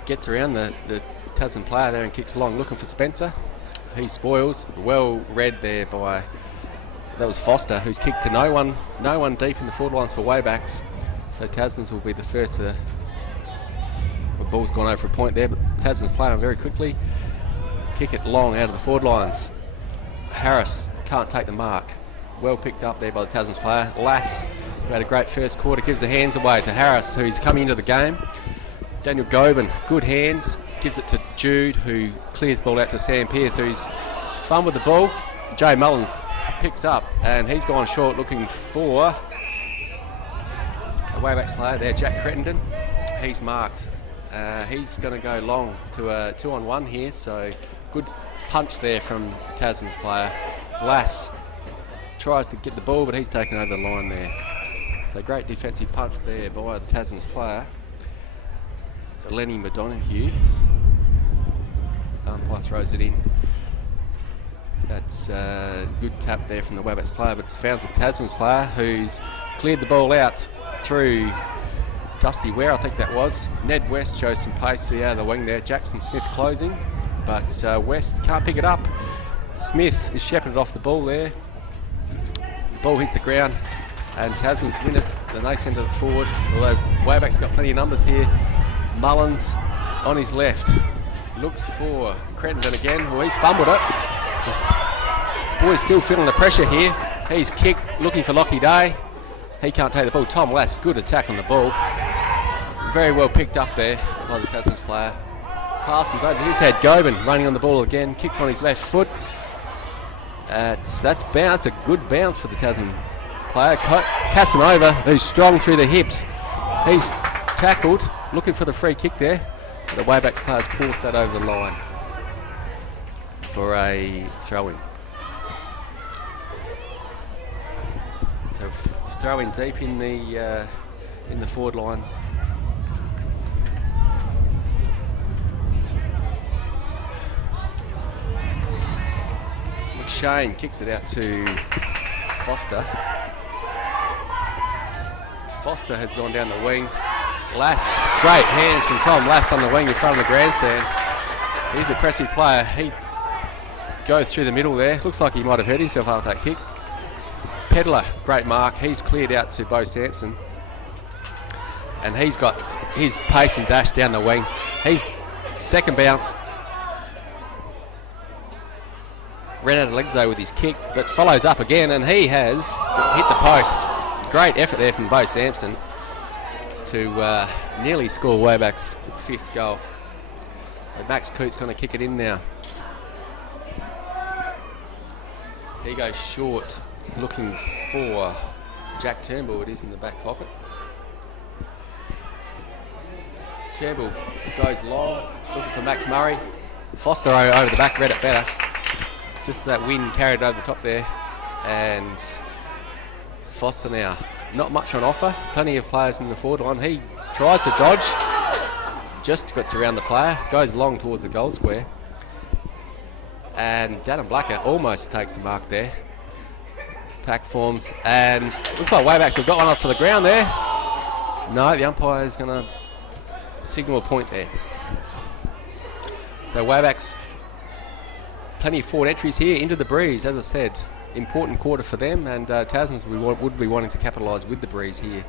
gets around the Tasman player there and kicks long, looking for Spencer. He spoils. Well read there by, that was Foster, who's kicked to no one. No one deep in the forward lines for Waybacks. So Tasman's will be the first to. The ball's gone over a point there, but Tasman's playing very quickly. Kick it long out of the forward lines. Harris can't take the mark. Well picked up there by the Tasman's player. Lass, who had a great first quarter, gives the hands away to Harris, who's coming into the game. Daniel Goben, good hands, gives it to Jude, who clears the ball out to Sam Pearce, who's fun with the ball. Jay Mullins picks up, and he's gone short looking for the Waybacks player there, Jack Crittenden. He's marked. He's going to go long to a 2-on-1 here, so good punch there from the Tasman's player. Lass tries to get the ball, but he's taken over the line there. So great defensive punch there by the Tasman's player, Lenny McDonoghue. Umpire throws it in. That's a good tap there from the Waybacks player, but it's found the Tasman's player who's cleared the ball out through Dusty Ware, I think that was. Ned West shows some pace to the out of the wing there. Jackson Smith closing, but West can't pick it up. Smith is shepherded off the ball there. Ball hits the ground, and Tasman's win it. Then they send it forward, although Waybacks got plenty of numbers here. Mullins on his left looks for Crittenden again. Well, he's fumbled it. His boy's still feeling the pressure here. He's kicked, looking for Lockie Day. He can't take the ball. Tom Lass, good attack on the ball. Very well picked up there by the Tasman's player. Parsons over his head. Goben running on the ball again. Kicks on his left foot. That's bounce. A good bounce for the Tasman player. Casanova, who's strong through the hips. He's tackled, looking for the free kick there. The Waybacks players forced that over the line for a throw-in. So throw-in deep in the forward lines. McShane kicks it out to Foster. Foster has gone down the wing. Lass, great hands from Tom Lass on the wing in front of the grandstand. He's an impressive player. He goes through the middle there. Looks like he might have hurt himself after that kick. Pedler, great mark. He's cleared out to Bo Sampson. And he's got his pace and dash down the wing. He's second bounce. Ran out of legs though with his kick, but follows up again, and he has hit the post. Great effort there from Bo Sampson to nearly score Waybacks' fifth goal. So Max Coote's going to kick it in now. He goes short, looking for Jack Turnbull. It is in the back pocket. Turnbull goes long, looking for Max Murray. Foster over the back, read it better. Just that wind carried over the top there, and Foster now not much on offer. Plenty of players in the forward line. He tries to dodge, just gets around the player, goes long towards the goal square, and Dannon Blacker almost takes the mark there. Pack forms, and looks like Waybacks have got one up for the ground there. No, the umpire is going to signal a point there. So Waybacks, plenty of forward entries here into the breeze, as I said. Important quarter for them, and Tasman would be wanting to capitalise with the breeze here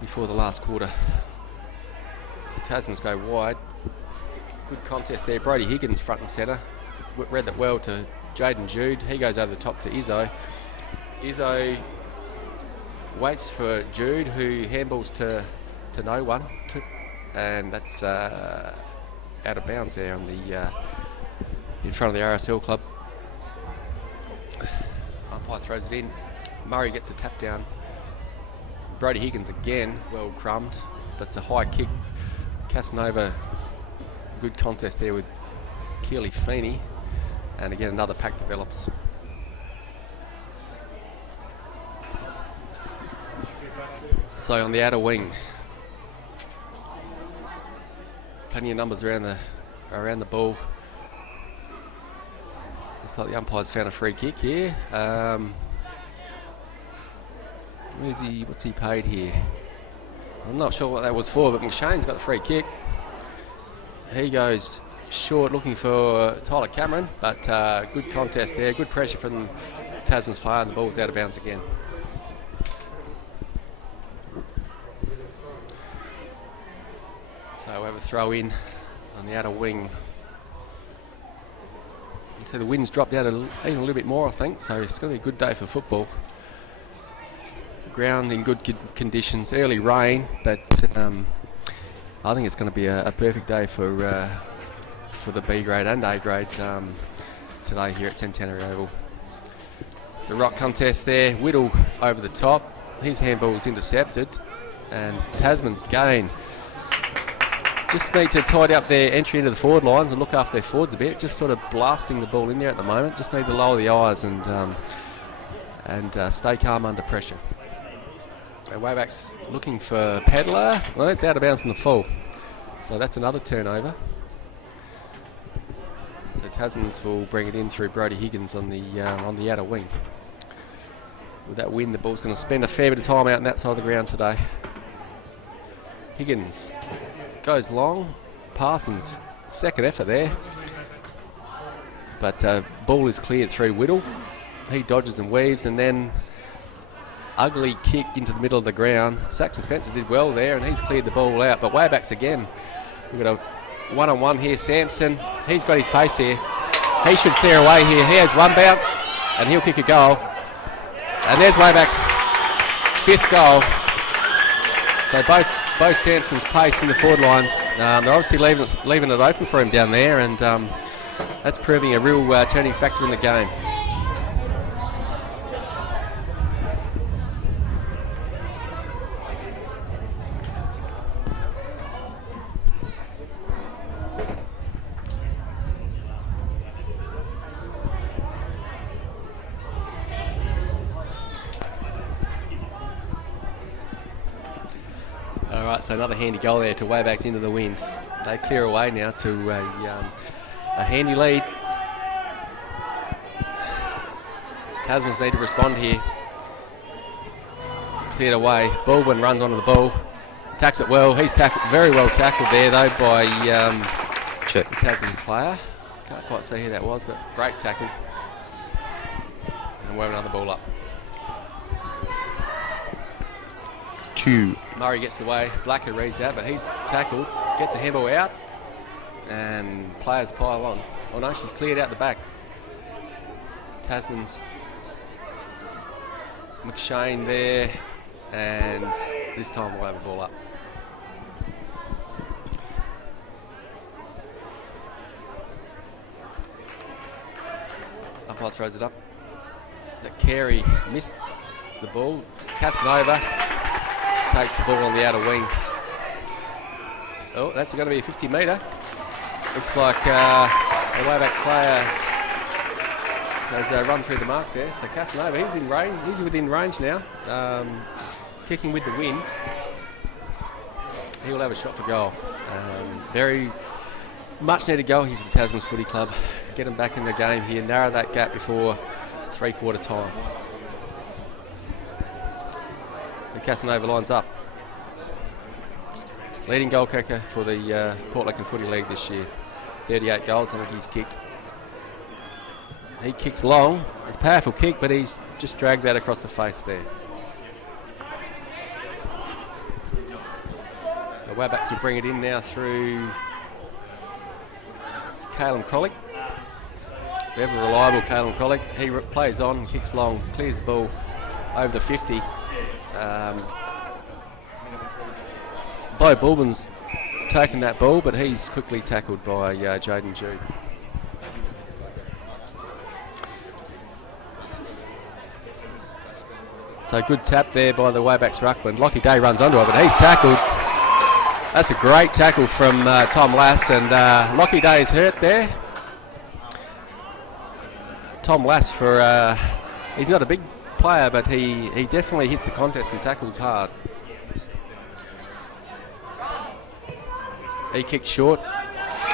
before the last quarter. The Tasmans go wide. Good contest there. Brody Higgins front and centre. Read that well to Jaden Jude. He goes over the top to Izzo. Izzo waits for Jude, who handballs to no one, and that's out of bounds there on the in front of the RSL club. Umpire throws it in. Murray gets a tap down. Brody Higgins again, well crumbed. That's a high kick. Casanova, good contest there with Keely Feeney. And again, another pack develops. So on the outer wing, plenty of numbers around the ball. Looks like the umpire's found a free kick here. What's he paid here? I'm not sure what that was for, but McShane's got the free kick. He goes short, looking for Tyler Cameron, but good contest there. Good pressure from Tasman's player, and the ball's out of bounds again. So we have a throw in on the outer wing. So the wind's dropped down even a little bit more, I think, so it's going to be a good day for football. The ground in good conditions, early rain, but I think it's going to be a perfect day for the B grade and A grade today here at Centenary Oval. It's a rock contest there, Whittle over the top, his handball was intercepted, and Tasman's gain. Just need to tidy up their entry into the forward lines and look after their forwards a bit. Just sort of blasting the ball in there at the moment. Just need to lower the eyes and stay calm under pressure. WAYBACK's looking for Pedler. Well, it's out of bounds in the full. So that's another turnover. So Tasmans will bring it in through Brody Higgins on the outer wing. With that wind, the ball's going to spend a fair bit of time out on that side of the ground today. Higgins goes long. Parsons, second effort there. But ball is cleared through Whittle. He dodges and weaves, and then ugly kick into the middle of the ground. Saxon Spencer did well there, and he's cleared the ball out. But WAYBACK's again. We've got a one-on-one here. Sampson, he's got his pace here. He should clear away here. He has one bounce, and he'll kick a goal. And there's WAYBACK's fifth goal. So both Sampson's pace in the forward lines. They're obviously leaving it open for him down there, and that's proving a real turning factor in the game. So another handy goal there to WAYBACK's into the wind. They clear away now to a handy lead. Tasmans need to respond here. Cleared away. Baldwin runs onto the ball. Attacks it well. He's very well tackled there though by the Tasman player. Can't quite see who that was, but great tackle. And we'll have another ball up. Murray gets away. Blacker reads out, but he's tackled. Gets a handball out, and players pile on. Oh no, she's cleared out the back. Tasman's McShane there, and this time we'll have a ball up. Umpire throws it up. The Carey missed the ball. Casanova takes the ball on the outer wing. Oh, that's going to be a 50 metre. Looks like the WAYBACK's player has run through the mark there. So Casanova, he's in range. He's within range now. Kicking with the wind. He will have a shot for goal. Very much needed goal here for the Tasman's Footy Club. Get them back in the game here. Narrow that gap before three-quarter time. Casanova lines up. Leading goal kicker for the Port Lincoln Footy League this year. 38 goals, I think he's kicked. He kicks long. It's a powerful kick, but he's just dragged that across the face there. The WAYBACKs will bring it in now through Caelan Crollick. Ever reliable Caelan Crollick. He plays on, kicks long, clears the ball over the 50. Bo Bulbin's taken that ball, but he's quickly tackled by Jaden Jude. So good tap there by the WAYBACK's ruckman. Lockie Day runs onto it, but he's tackled. That's a great tackle from Tom Lass, and Lockie Day is hurt there. Tom Lass, he's not a big player, but he definitely hits the contest and tackles hard. He kicks short.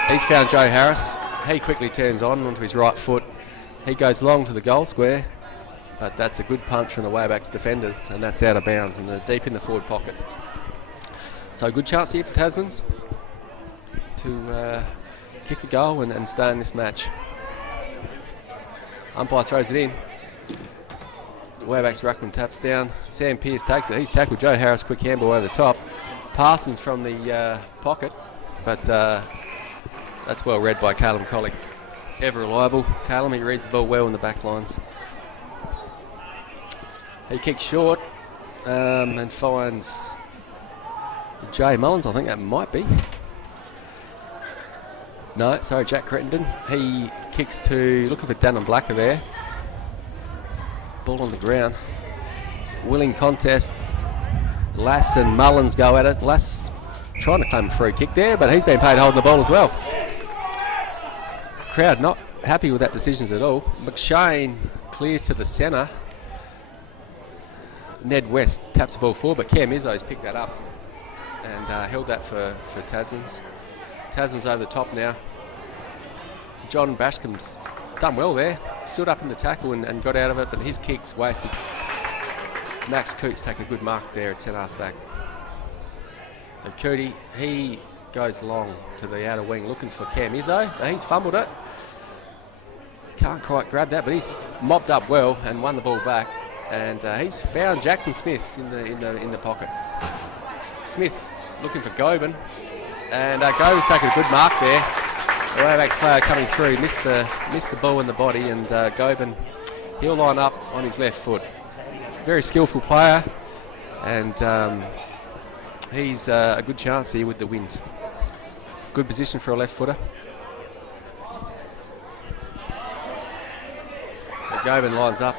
He's found Joe Harris. He quickly turns onto his right foot. He goes long to the goal square, but that's a good punch from the WAYBACK's defenders, and that's out of bounds and they're deep in the forward pocket. So good chance here for Tasmans to kick a goal and stay in this match. Umpire throws it in. WAYBACK's ruckman taps down. Sam Pearce takes it. He's tackled. Joe Harris, quick handball over the top. Parsons from the pocket, but that's well read by Calum Collick. Ever reliable. Calum, he reads the ball well in the back lines. He kicks short and finds Jay Mullins, I think that might be. No, sorry, Jack Crittenden. He kicks to, looking for Dannon Blacker there. Ball on the ground. Willing contest. Lass and Mullins go at it. Lass trying to claim a free kick there, but he's been paid holding the ball as well. Crowd not happy with that decisions at all. McShane clears to the centre. Ned West taps the ball forward, but Cam Izzo's picked that up and held that for Tasmans. Tasmans over the top now. John Bashcom's done well there. Stood up in the tackle and got out of it, but his kick's wasted. Max Coote's taking a good mark there at centre half back. And Cootie, he goes long to the outer wing looking for Cam Izzo. Now he's fumbled it. Can't quite grab that, but he's mobbed up well and won the ball back. And he's found Jackson Smith in the pocket. Smith looking for Gobin, and Gobin's taking a good mark there. The WAYBACK's player coming through missed the ball in the body, and Gobin, he'll line up on his left foot. Very skillful player, and he's a good chance here with the wind. Good position for a left footer. But Gobin lines up.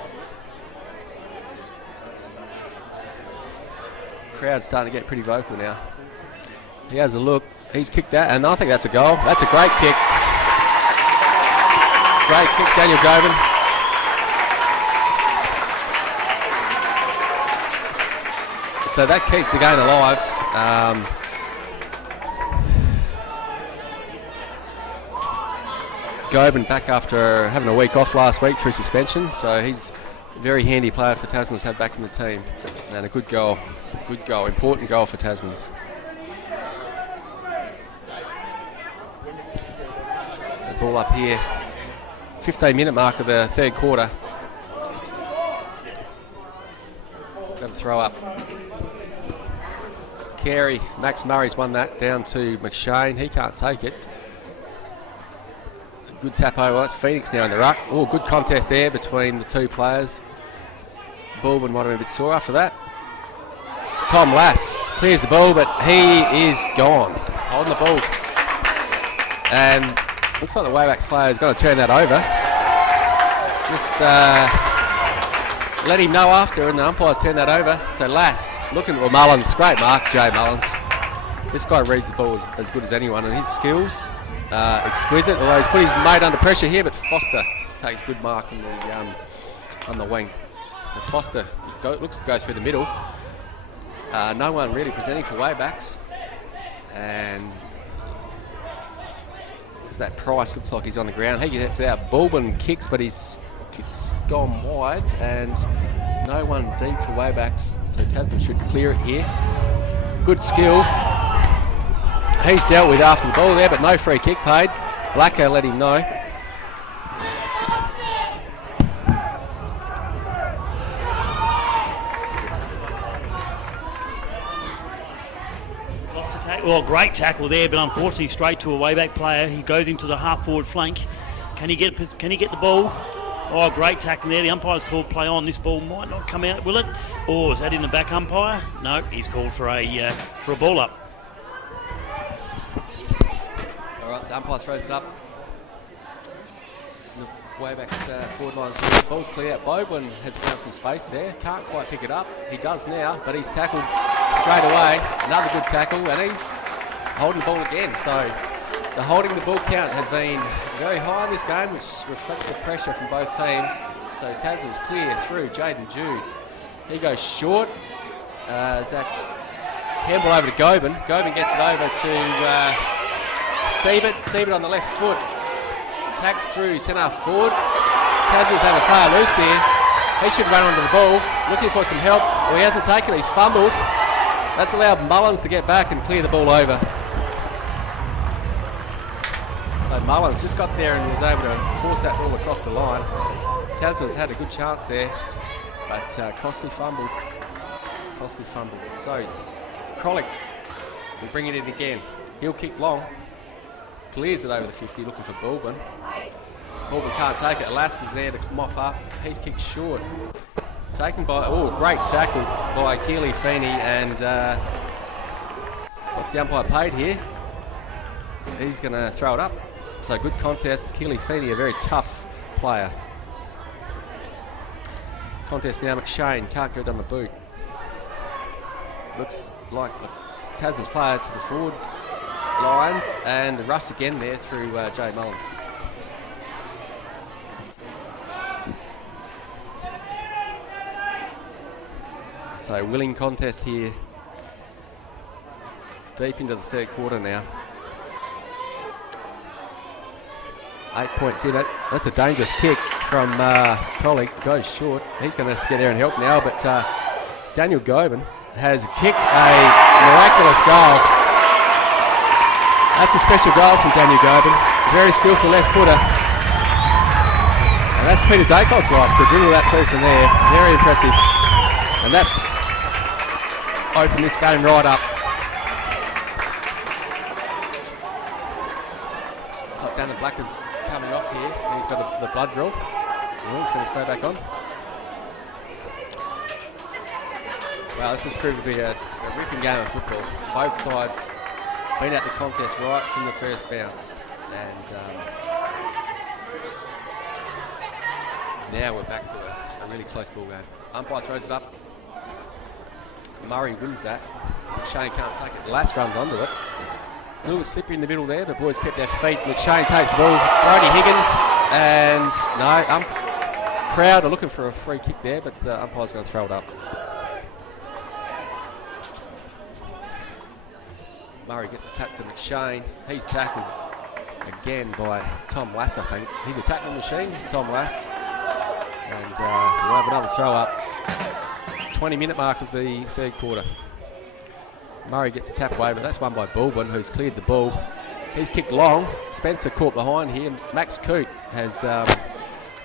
Crowd's starting to get pretty vocal now. He has a look. He's kicked that, and I think that's a goal. That's a great kick. Great kick, Daniel Gobin. So that keeps the game alive. Gobin back after having a week off last week through suspension, so he's a very handy player for Tasmans to have back in the team. And a good goal. Good goal, important goal for Tasmans. The ball up here. 15-minute mark of the third quarter. Got to throw up. Carey, Max Murray's won that down to McShane. He can't take it. Good tap over. That's Phoenix now in the ruck. Oh, good contest there between the two players. Baldwin might have been a bit sore after that. Tom Lass clears the ball, but he is gone. Holding the ball. And looks like the WAYBACK's player is going to turn that over. Just let him know after, and the umpire's turned that over. So Lass looking for Mullins. Great mark, Jay Mullins. This guy reads the ball as good as anyone, and his skills exquisite. Although he's put his mate under pressure here, but Foster takes good mark on the wing. So Foster looks to go through the middle. No one really presenting for WAYBACKs, and it's that Price. Looks like he's on the ground. He gets out. Baldwin kicks, but his kick's gone wide, and no one deep for WAYBACKs. So Tasman should clear it here. Good skill. He's dealt with after the ball there, but no free kick paid. Blacker let him know. Well, great tackle there, but unfortunately straight to a WAYBACK player. He goes into the half-forward flank. Can he get the ball? Oh, great tackle there. The umpire's called play on. This ball might not come out, will it? Or is that in the back umpire? No, he's called for a ball up. All right, so umpire throws it up. The WAYBACK's forward line's here. Ball's clear. Baldwin has found some space there. Can't quite pick it up. He does now, but he's tackled straight away. Another good tackle, and he's holding the ball again. So the holding the ball count has been very high in this game, which reflects the pressure from both teams. So Tasman's clear through Jaden Jude. He goes short. Is that handball over to Gobin. Gobin gets it over to Siebert. Siebert on the left foot. Tacks through centre forward. Tasman's having a player loose here. He should run onto the ball, looking for some help. Well, he hasn't taken it, he's fumbled. That's allowed Mullins to get back and clear the ball over. So Mullins just got there and was able to force that ball across the line. Tasman's had a good chance there, but costly fumbled. Costly fumbled. So Krolick will bring it in again. He'll kick long. Clears it over the 50, looking for Baldwin. Baldwin can't take it. Lass is there to mop up. He's kicked short. Taken by, great tackle by Keely Feeney, and what's the umpire paid here? He's going to throw it up. So good contest. Keely Feeney, a very tough player. Contest now, McShane can't go down the boot. Looks like Tasman's player to the forward lines, and rushed again there through Jay Mullins. So willing contest here. Deep into the third quarter now. 8 points in it. That's a dangerous kick from Krolick. Goes short. He's going to get there and help now, but Daniel Gobin has kicked a miraculous goal. That's a special goal from Daniel Gobin. Very skillful left footer. And that's Peter Dacos like to dribble that through from there. Very impressive. And that's opened this game right up. Looks like Dana Black is coming off here. He's got the blood draw. He's going to stay back on. Wow, this has proved to be a ripping game of football. Both sides been at the contest right from the first bounce. And now we're back to a really close ball game. Umpire throws it up. Murray wins that. McShane can't take it. Lass runs onto it. A little bit slippery in the middle there, but boys kept their feet. McShane takes the ball. Brody Higgins, and no, crowd are looking for a free kick there, but umpire's going to throw it up. Murray gets the tap to McShane. He's tackled again by Tom Lass, I think. He's a tackling machine, Tom Lass. And we'll have another throw up. 20-minute mark of the third quarter. Murray gets the tap away, but that's won by Baldwin, who's cleared the ball. He's kicked long. Spencer caught behind here. Max Coote has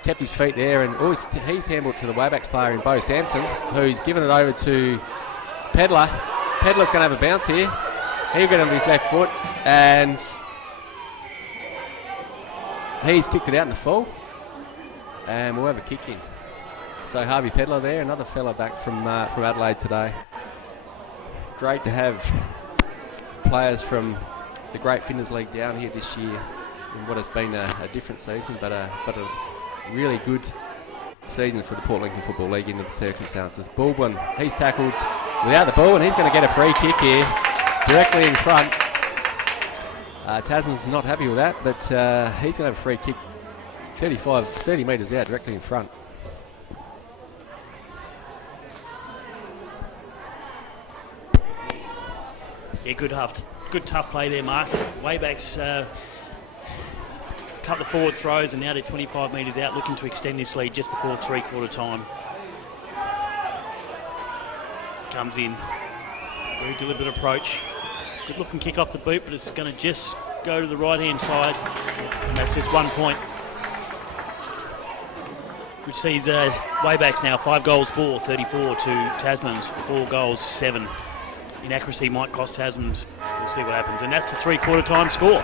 kept his feet there, and he's handled to the WAYBACK player in Bo Sampson, who's given it over to Pedler. Pedler's going to have a bounce here. He'll get on his left foot, and he's kicked it out in the full, and we'll have a kick in. So Harvey Pedler there, another fella back from Adelaide today. Great to have players from the Great Finders League down here this year in what has been a different season, but a really good season for the Port Lincoln Football League under the circumstances. Baldwin, he's tackled without the ball, and he's going to get a free kick here directly in front. Tasman's not happy with that, but he's going to have a free kick 30 metres out directly in front. Yeah, good tough play there, Mark. WAYBACK's couple of forward throws, and now they're 25 metres out, looking to extend this lead just before three-quarter time. Comes in, very deliberate approach. Good looking kick off the boot, but it's going to just go to the right-hand side, and that's just 1 point. Which sees WAYBACK's now 5 goals 4, 34 to Tasman's 4 goals 7. Inaccuracy might cost Tasman's. We'll see what happens. And that's the three-quarter time score.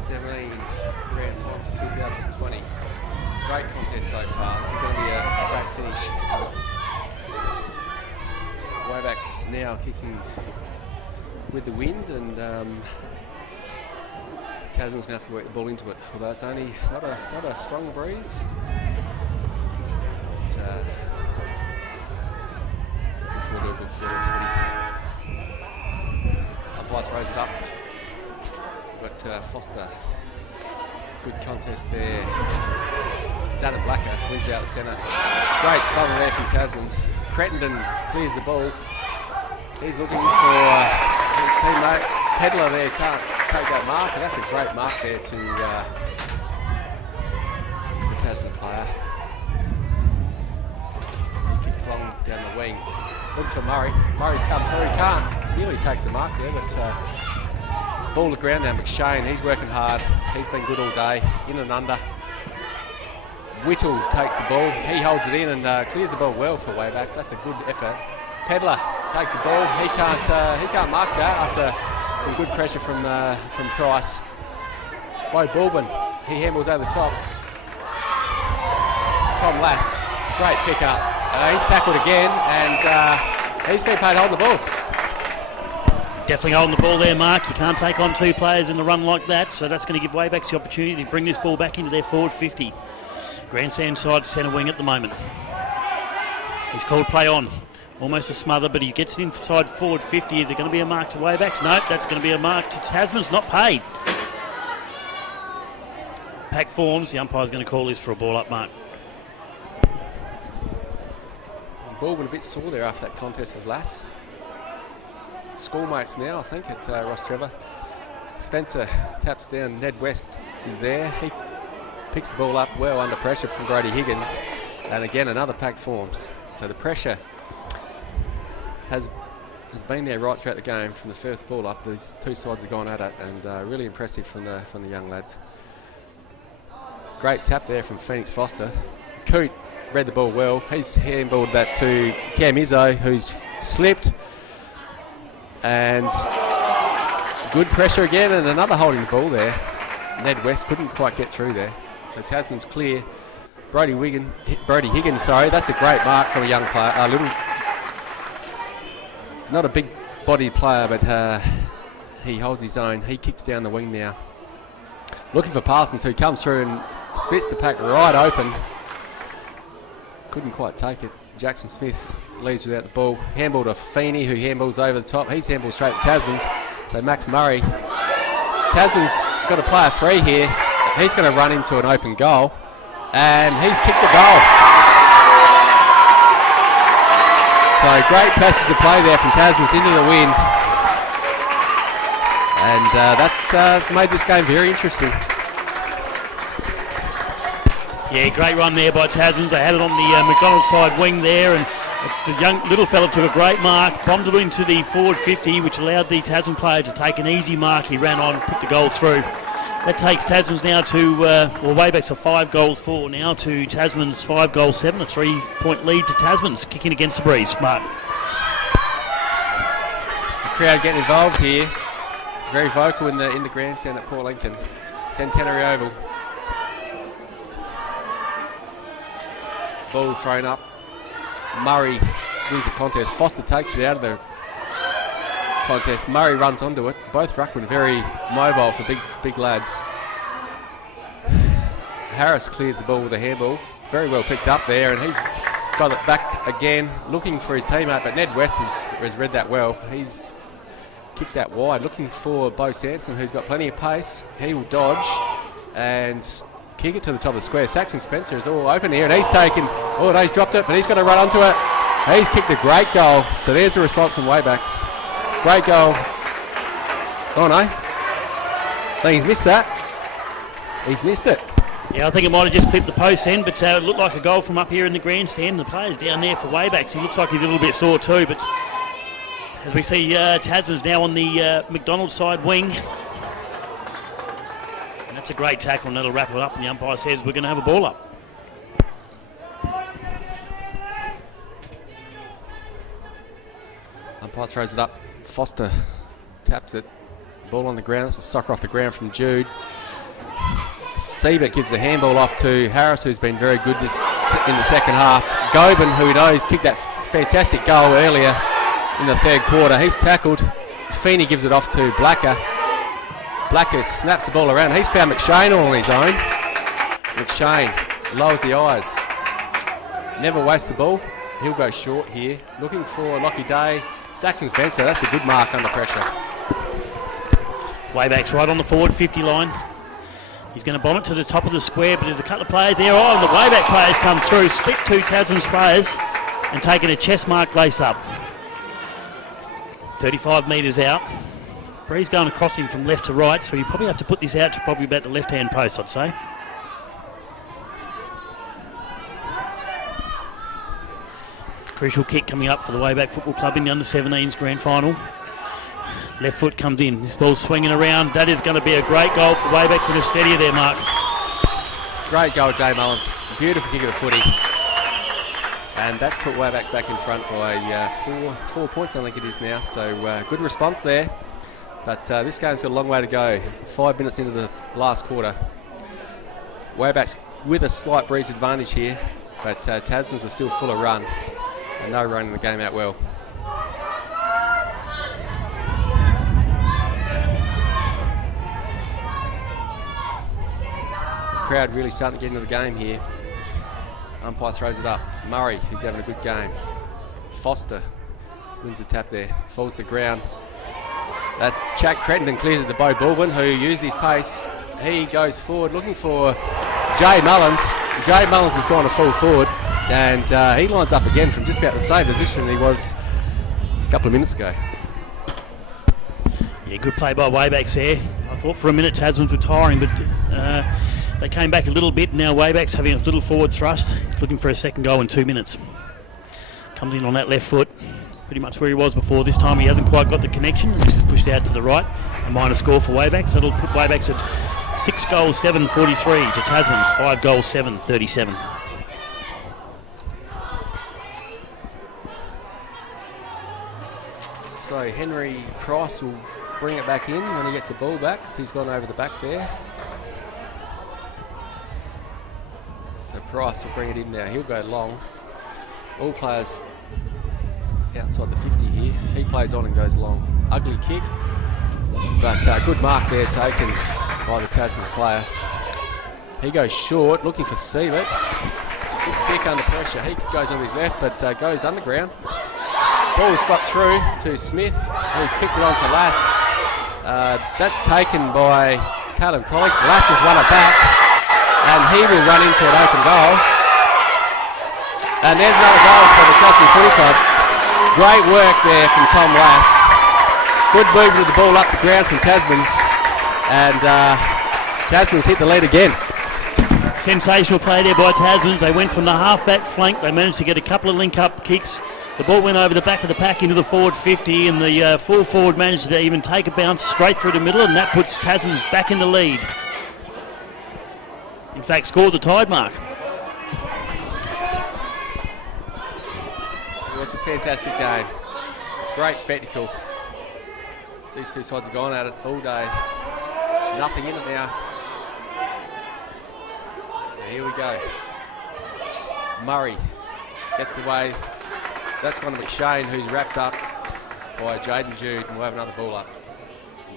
U17 Grand Final for 2020. Great contest so far. This is going to be a great finish. WAYBACK's now kicking with the wind, and Tasman's going to have to work the ball into it, although it's only not a strong breeze. It's before do a good quarter of footy. Umpire throws it up. Got Foster. Good contest there. Dana Blacker wins it out the centre. Great smother there from Tasman's. Crittenden clears the ball. He's looking for his teammate. Pedler there can't take that mark, and that's a great mark there to the Tasman player. He kicks long down the wing. Looking for Murray. Murray's come through. He can't. Nearly takes a mark there, but ball to ground now. McShane, he's working hard. He's been good all day. In and under. Whittle takes the ball. He holds it in and clears the ball well for WAYBACK. That's a good effort. Pedler takes the ball. He can't mark that after some good pressure from Price. Bo Bulbin, he handles over the top. Tom Lass, great pick up. He's tackled again, and he's been paid holding the ball. Definitely holding the ball there, Mark. You can't take on two players in a run like that, so that's going to give WAYBACK the opportunity to bring this ball back into their forward 50. Grandstand side centre wing at the moment. He's called play on. Almost a smother, but he gets it inside forward 50. Is it going to be a mark to WAYBACK? No, that's going to be a mark to Tasman's. Not paid. Pack forms. The umpire's going to call this for a ball up mark. Ball went a bit sore there after that contest with Lass. Schoolmates now, I think, at Ross Trevor. Spencer taps down. Ned West is there. He picks the ball up well under pressure from Brody Higgins. And again, another pack forms. So the pressure has been there right throughout the game from the first ball up. These two sides have gone at it, and really impressive from the young lads. Great tap there from Phoenix Foster. Coote read the ball well. He's handballed that to Cam Izzo, who's slipped. And good pressure again, and another holding the ball there. Ned West couldn't quite get through there. So Tasman's clear. Brody Higgins, sorry. That's a great mark from a young player. Not a big bodied player, but he holds his own. He kicks down the wing now. Looking for Parsons, who comes through and splits the pack right open. Couldn't quite take it. Jackson Smith leads without the ball. Handball to Feeney, who handballs over the top. He's handballed straight to Tasman's. So Max Murray. Tasman's got a player free here. He's going to run into an open goal. And he's kicked the goal. So great passage of play there from Tasman's into the wind. And that's made this game very interesting. Yeah, great run there by Tasman's. They had it on the McDonald side wing there, and the young little fella took a great mark, bombed it into the forward 50, which allowed the Tasman player to take an easy mark. He ran on, put the goal through. That takes Tasman's now to, WAYBACK's a 5-4 now to Tasman's 5-7, a 3-point lead to Tasman's, kicking against the breeze. Mark. The crowd getting involved here. Very vocal in the grandstand at Port Lincoln. Centenary Oval. Ball thrown up. Murray wins the contest. Foster takes it out of the contest. Murray runs onto it. Both ruckmen very mobile for big lads. Harris clears the ball with a handball. Very well picked up there, and he's got it back again, looking for his teammate, but Ned West has read that well. He's kicked that wide, looking for Bo Sampson, who's got plenty of pace. He will dodge and kick it to the top of the square. Saxon Spencer is all open here, and he's taken, oh, no, he's dropped it, but he's going to run onto it. He's kicked a great goal. So there's the response from WAYBACK's. Great goal. Oh, no. I think he's missed that. He's missed it. Yeah, I think it might have just clipped the post end, but it looked like a goal from up here in the grandstand. The player's down there for WAYBACK's. He looks like he's a little bit sore too, but as we see, Tasman's now on the McDonald side wing. And that's a great tackle, and that'll wrap it up, and the umpire says we're going to have a ball up. Umpire throws it up. Foster taps it. Ball on the ground. It's a soccer off the ground from Jude. Siebert gives the handball off to Harris, who's been very good this in the second half. Gobin, who we know has kicked that fantastic goal earlier in the third quarter. He's tackled. Feeney gives it off to Blacker. Blacker snaps the ball around. He's found McShane all on his own. McShane lowers the eyes. Never wastes the ball. He'll go short here. Looking for Lockie Day. Saxon Spencer, that's a good mark under pressure. Wayback's right on the forward 50 line. He's going to bomb it to the top of the square, but there's a couple of players there. Oh, and the Wayback players come through, split two Tasman's players and taking a chest mark lace up. 35 metres out. Bree's going across him from left to right, so you probably have to put this out to probably about the left-hand post, I'd say. Crucial kick coming up for the Wayback Football Club in the Under-17s grand final. Left foot comes in. This ball's swinging around. That is going to be a great goal for Waybacks and a steadier there, Mark. Great goal, Jay Mullins. Beautiful kick of the footy. And that's put Waybacks back in front by 4 points, I think it is now. So good response there. But this game's got a long way to go. 5 minutes into the last quarter. Waybacks with a slight breeze advantage here. But Tasmans are still full of run. And no running the game out well. Crowd really starting to get into the game here. Umpire throws it up. Murray, he's having a good game. Foster wins the tap there, falls to the ground. That's Chad Cretton clears it to Bo Bulbin, who used his pace. He goes forward looking for Jay Mullins. Jay Mullins has gone to full forward, and he lines up again from just about the same position he was a couple of minutes ago. Yeah, good play by Waybacks there. I thought for a minute Tasman's were tiring, but they came back a little bit. Now Waybacks having a little forward thrust, looking for a second goal in 2 minutes. Comes in on that left foot, pretty much where he was before. This time he hasn't quite got the connection. He's just pushed out to the right. A minor score for Waybacks. That'll put Waybacks at 6 goals, 7-43 to Tasman's 5 goals, 7-37. So Henry Price will bring it back in when he gets the ball back. So he's gone over the back there. So Price will bring it in now. He'll go long. All players outside the 50 here. He plays on and goes long. Ugly kick, but good mark there taken by the Tasman's player. He goes short, looking for Siebert. Good kick under pressure. He goes on his left, but goes underground. Ball's got through to Smith, who's kicked it on to Lass. That's taken by Caleb Cronick. Lass has won it back, and he will run into an open goal. And there's another goal for the Tasman Footy Club. Great work there from Tom Lass. Good movement of the ball up the ground from Tasman's, and Tasman's hit the lead again. Sensational play there by Tasman's. They went from the half-back flank. They managed to get a couple of link-up kicks. The ball went over the back of the pack into the forward 50, and the full forward managed to even take a bounce straight through the middle, and that puts Tasman's back in the lead. In fact, scores a tide mark. It was a fantastic game. Great spectacle. These two sides have gone at it all day. Nothing in it now. And here we go. Murray gets away. That's gone to McShane, who's wrapped up by Jaden Jude, and we'll have another ball up.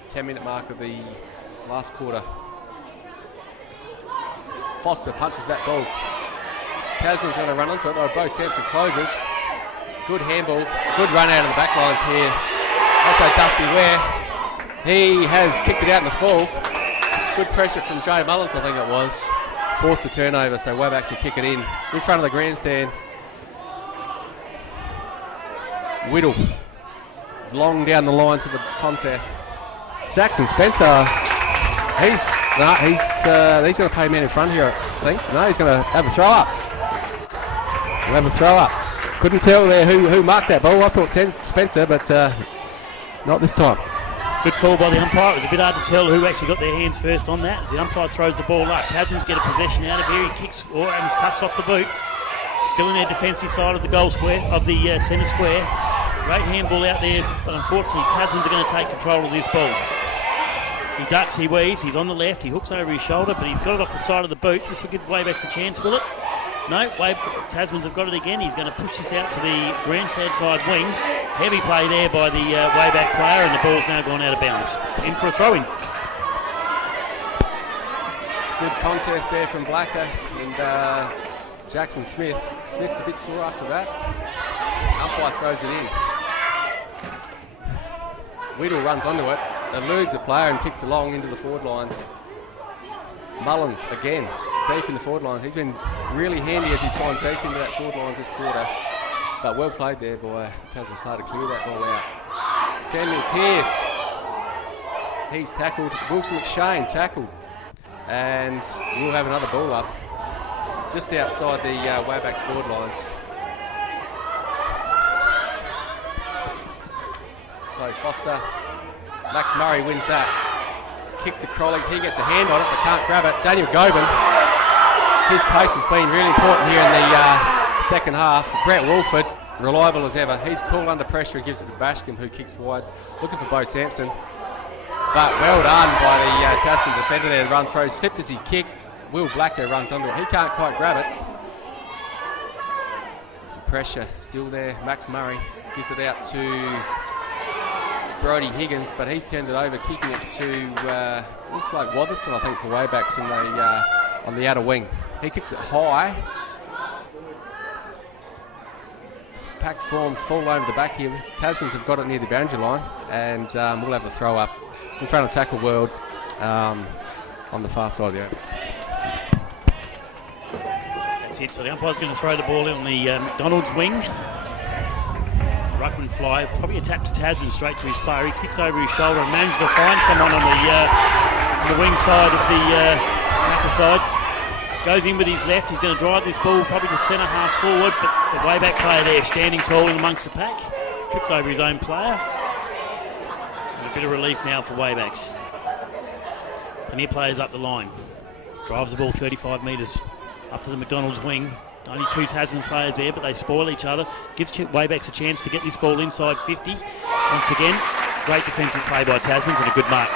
10-minute mark of the last quarter. Foster punches that ball. Tasman's going to run onto it, though. Bo Sampson closes. Good handball. Good run out of the back lines here. Also Dusty Ware. He has kicked it out in the full. Good pressure from Jay Mullins, I think it was. Forced the turnover, so Waybacks will kick it in front of the grandstand. Whittle, long down the line to the contest. Saxon Spencer, he's going to play man in front here, I think. No, he's going to have a throw up. He'll have a throw up. Couldn't tell there who marked that ball. I thought Spencer, but not this time. Good call by the umpire. It was a bit hard to tell who actually got their hands first on that. As the umpire throws the ball up, Tasman's get a possession out of here. He kicks or touched off the boot. Still in their defensive side of the goal square, of the centre square. Great handball out there, but unfortunately Tasmans are going to take control of this ball. He ducks, he weaves, he's on the left, he hooks over his shoulder, but he's got it off the side of the boot. This will give Waybacks a chance, will it? No, Tasmans have got it again. He's going to push this out to the grandstand side wing. Heavy play there by the Wayback player, and the ball's now gone out of bounds. In for a throw-in. Good contest there from Blacker and Jackson Smith. Smith's a bit sore after that. Umpire throws it in. Whittle runs onto it, eludes the player and kicks along into the forward lines. Mullins again, deep in the forward line. He's been really handy as he's gone deep into that forward lines this quarter. But well played there by Tasman's player to clear that ball out. Samuel Pearce, he's tackled. Wilson McShane tackled. And we'll have another ball up just outside the Waybacks forward lines. So Foster, Max Murray wins that. Kick to Crowley, he gets a hand on it but can't grab it. Daniel Gobin, his pace has been really important here in the second half. Brett Wolford, reliable as ever. He's cool under pressure, he gives it to Bashcombe who kicks wide. Looking for Bo Sampson. But well done by the Tasman defender there. The run throws, flipped as he kicked. Will Blacker runs under it. He can't quite grab it. Pressure still there. Max Murray gives it out to Brody Higgins, but he's turned it over, kicking it to looks like Watherston, I think, for Waybacks in the on the outer wing. He kicks it high. Packed forms fall over the back here. Tasmans have got it near the boundary line, and we'll have a throw up in front of Tackle World on the far side of the open. That's it. So the umpire's going to throw the ball in on the McDonald's wing. Ruckman fly, probably a tap to Tasman straight to his player. He kicks over his shoulder and manages to find someone on the wing side of the backer side. Goes in with his left. He's going to drive this ball probably to centre half forward, but the Wayback player there standing tall in amongst the pack. Trips over his own player. And a bit of relief now for Waybacks. Plenty of players up the line. Drives the ball 35 metres up to the McDonald's wing. Only two Tasman players there, but they spoil each other. Gives Waybacks a chance to get this ball inside 50. Once again, great defensive play by Tasmans and a good mark.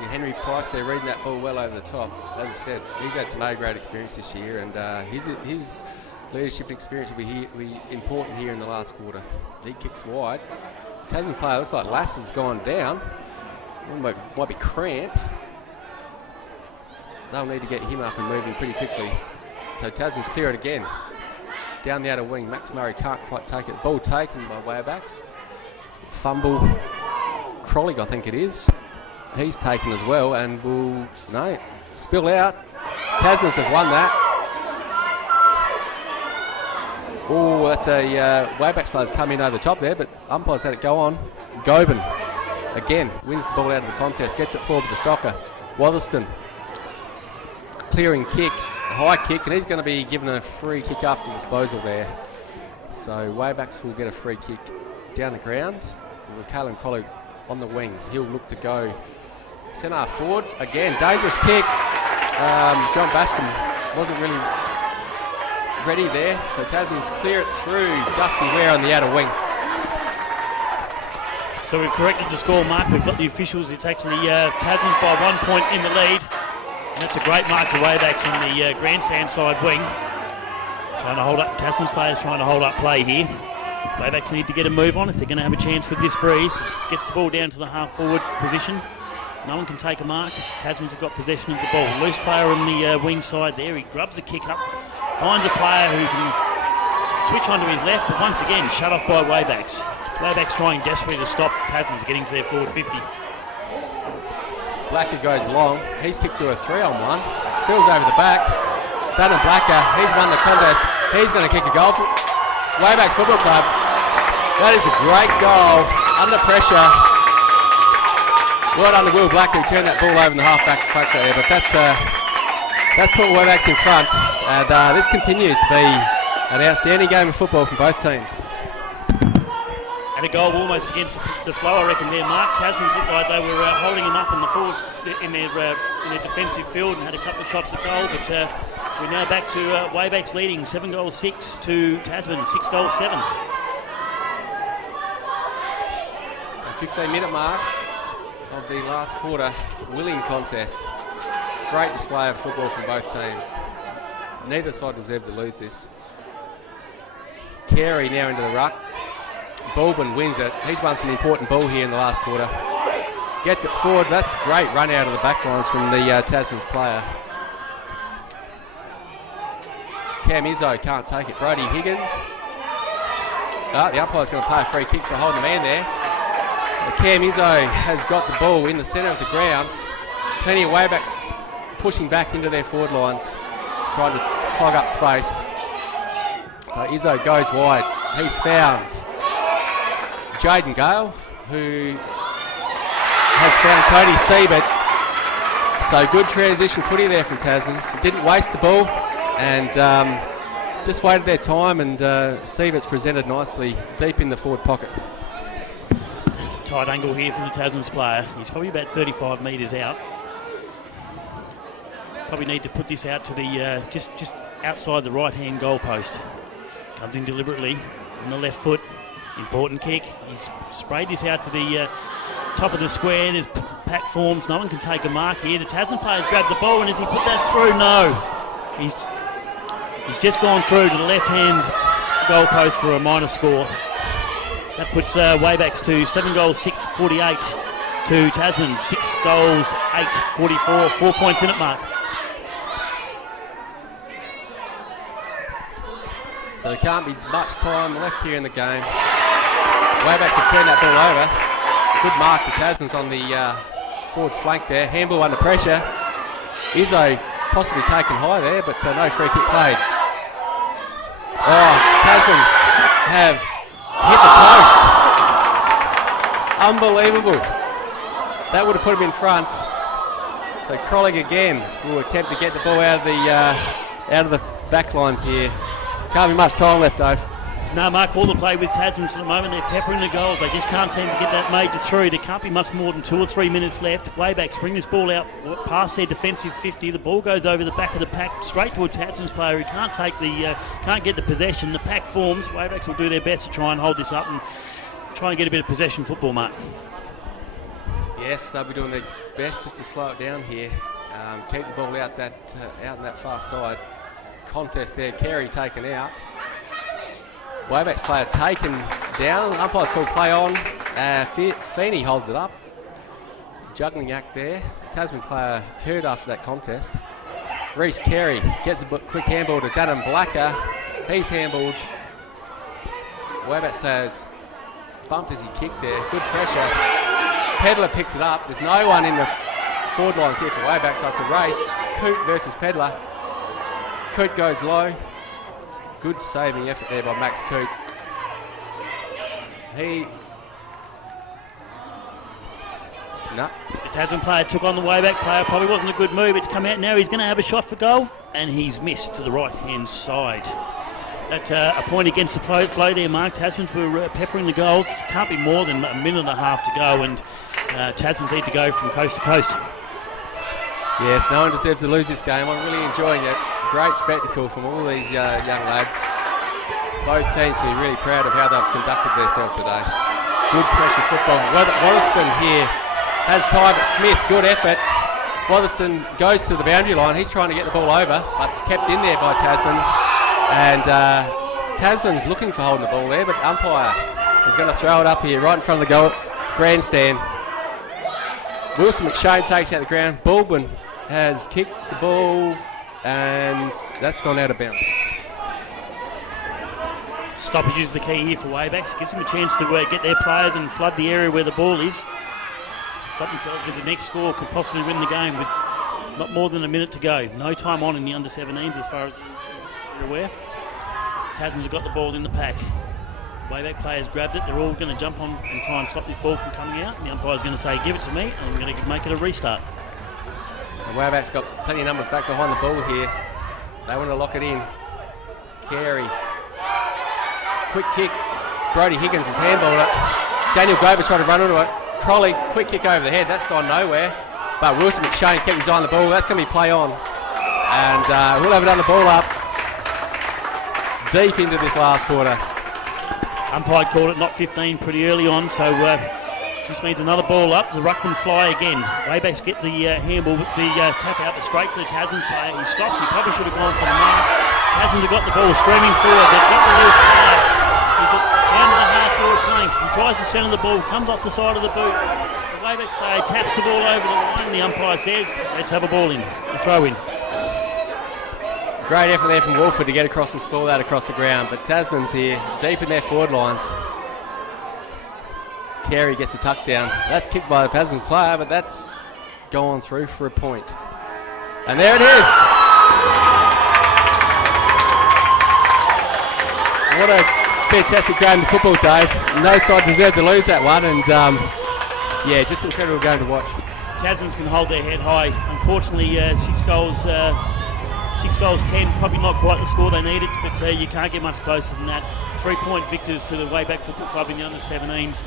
Yeah, Henry Price there reading that ball well over the top. As I said, he's had some A-grade experience this year, and his leadership experience will be important here in the last quarter. He kicks wide. Tasman player looks like Lass has gone down. Might be cramp. They'll need to get him up and moving pretty quickly. So Tasman's clear it again. Down the outer wing, Max Murray can't quite take it. Ball taken by Waybacks. Fumble. Crollig, I think it is. He's taken as well and will, no, spill out. Tasmans have won that. Oh, that's a Waybacks player's come in over the top there, but umpires had it go on. Gobin, again, wins the ball out of the contest, gets it forward with the soccer. Watherston, clearing kick. High kick, and he's going to be given a free kick after disposal there. So Waybacks will get a free kick down the ground with Caelan Crollig on the wing. He'll look to go centre forward. Again, dangerous kick. John Bashcombe wasn't really ready there. So Tasman's clear it through. Dusty Ware on the outer wing. So we've corrected the score, Mark. We've got the officials. It's actually Tasmans by 1 point in the lead. That's a great mark to Waybacks on the grandstand side wing. Trying to hold up, Tasman's players trying to hold up play here. Waybacks need to get a move on if they're going to have a chance with this breeze. Gets the ball down to the half forward position. No one can take a mark. Tasmans have got possession of the ball. Loose player on the wing side there. He grubs a kick up, finds a player who can switch onto his left, but once again shut off by Waybacks. Waybacks trying desperately to stop Tasmans getting to their forward 50. Blacker goes long. He's kicked to a 3-on-1. Spills over the back. Dunham Blacker, he's won the contest. He's going to kick a goal for Waybacks Football Club. That is a great goal under pressure. Well done to Will Blacker, who turned that ball over in the half-back factor there. But that's put Waybacks in front. And this continues to be an outstanding game of football from both teams. And a goal almost against the flow, I reckon, there, Mark. Tasmans looked like they were holding him up in the forward in their defensive field and had a couple of shots at goal. But we're now back to Waybacks leading 7-6 to Tasman 6-7. 15-minute mark. of the last quarter willing contest. Great display of football from both teams. Neither side deserved to lose this. Carey now into the ruck. Bulbin wins it. He's won some important ball here in the last quarter. Gets it forward. That's a great run out of the back lines from the Tasman's player. Cam Izzo can't take it. Brody Higgins. The umpire's going to play a free kick for holding the man there. Cam Izzo has got the ball in the centre of the ground. Plenty of waybacks pushing back into their forward lines, trying to clog up space. So Izzo goes wide. He's found Jaden Gale, who has found Cody Siebert. So good transition footy there from Tasman's. Didn't waste the ball and just waited their time, and Siebert's presented nicely deep in the forward pocket. Tight angle here for the Tasman's player. He's probably about 35 metres out. Probably need to put this out to the just outside the right-hand goal post. Comes in deliberately on the left foot. Important kick. He's sprayed this out to the top of the square. There's pack forms. No one can take a mark here. The Tasman players grabbed the ball, and as he put that through, no. He's just gone through to the left-hand goal post for a minor score. That puts Waybacks to 7 goals, 6-48 to Tasman. 6 goals, 8-44. 4 points in it, Mark. So there can't be much time left here in the game. Waybacks have turned that ball over. Good mark to Tasman's on the forward flank there. Handball under pressure. Izzo possibly taken high there, but no free kick played. Oh, Tasman's have hit the post. Unbelievable. That would have put him in front. So Crollig again will attempt to get the ball out of the back lines here. Can't be much time left, Dave. No, Mark, all the play with Tasman's at the moment. They're peppering the goals. They just can't seem to get that major through. There can't be much more than 2 or 3 minutes left. Waybacks bring this ball out past their defensive 50. The ball goes over the back of the pack straight to a Tasman's player who can't get the possession. The pack forms. Waybacks will do their best to try and hold this up and try and get a bit of possession football, Mark. Yes, they'll be doing their best just to slow it down here. Keep the ball out in that far side. Contest there, Carey taken out. Waybacks player taken down. Umpire's called play on. Feeney holds it up. Juggling act there. Tasman player hurt after that contest. Reece Carey gets a quick handball to Dunham Blacker. He's handballed. Waybacks players bumped as he kicked there. Good pressure. Pedler picks it up. There's no one in the forward lines here for Waybacks, so it's a race. Coote versus Pedler. Coote goes low. Good saving effort there by Max Coote. The Tasman player took on the Wayback player. Probably wasn't a good move. It's come out now. He's going to have a shot for goal, and he's missed to the right-hand side. That a point against the flow there, Mark. Tasman's were peppering the goals. Can't be more than a minute and a half to go, and Tasman's need to go from coast to coast. Yes, no one deserves to lose this game. I'm really enjoying it. Great spectacle from all these young lads. Both teams will be really proud of how they've conducted themselves today. Good pressure football. Waterston here has time, but Smith, good effort. Waterston goes to the boundary line. He's trying to get the ball over, but it's kept in there by Tasman's. And Tasman's looking for holding the ball there, but umpire is going to throw it up here right in front of the goal grandstand. Wilson McShane takes out the ground. Baldwin has kicked the ball, and that's gone out of bounds. Stoppage is the key here for Waybacks. Gives them a chance to get their players and flood the area where the ball is. Something tells me the next score could possibly win the game with not more than a minute to go. No time on in the under-17s as far as you're aware. Tasman's have got the ball in the pack. Wayback players grabbed it. They're all going to jump on and try and stop this ball from coming out. And the umpire's going to say, give it to me, and I'm going to make it a restart. And Wayback's got plenty of numbers back behind the ball here. They want to lock it in. Carey. Quick kick. Brody Higgins has handballed it. Daniel Grover's trying to run into it. Crowley, quick kick over the head. That's gone nowhere. But Wilson McShane kept his eye on the ball. That's going to be play on. And we'll have it on the ball up deep into this last quarter. Umpire called it not 15 pretty early on, so This means another ball up. The ruckman fly again. Waybacks get the handball, the tap out, but straight to the Tasman's player. He stops. He probably should have gone for the mark. Tasman's have got the ball streaming forward. They've got the loose player. He's down to the half-forward flank. He tries to center the ball. Comes off the side of the boot. The Waybacks player taps the ball over the line. The umpire says, let's have a ball in. A throw in. Great effort there from Wolford to get across and spoil that across the ground, but Tasman's here, deep in their forward lines. Carey gets a tuck down. That's kicked by the Tasman's player, but that's gone through for a point. And there it is. What a fantastic game of football, Dave. No side deserved to lose that one, and yeah, just an incredible game to watch. Tasmans can hold their head high. Unfortunately, 6 goals, 10, probably not quite the score they needed, but you can't get much closer than that. 3-point victors to the WAYBACK Football Club in the under-17s.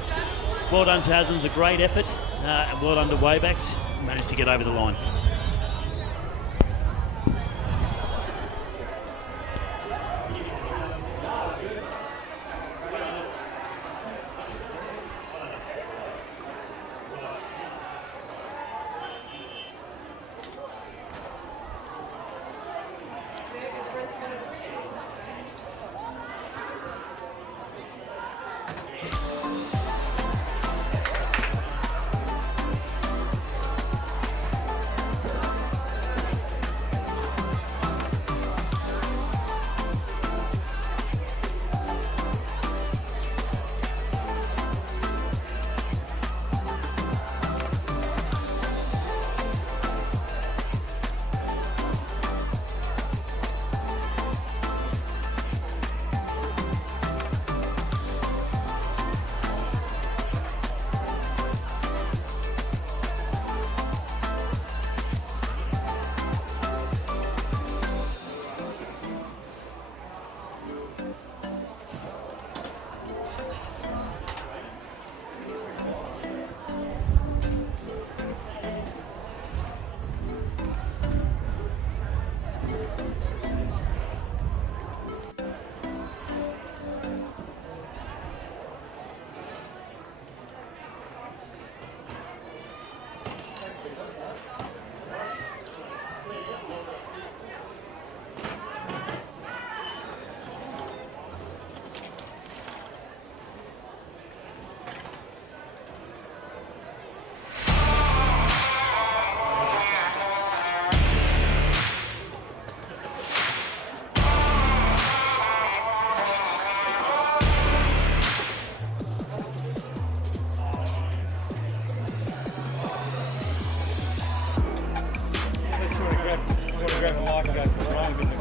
Well done, Tasmans, a great effort, and well done to Waybacks. Managed to get over the line. Grab the mic and go for a run.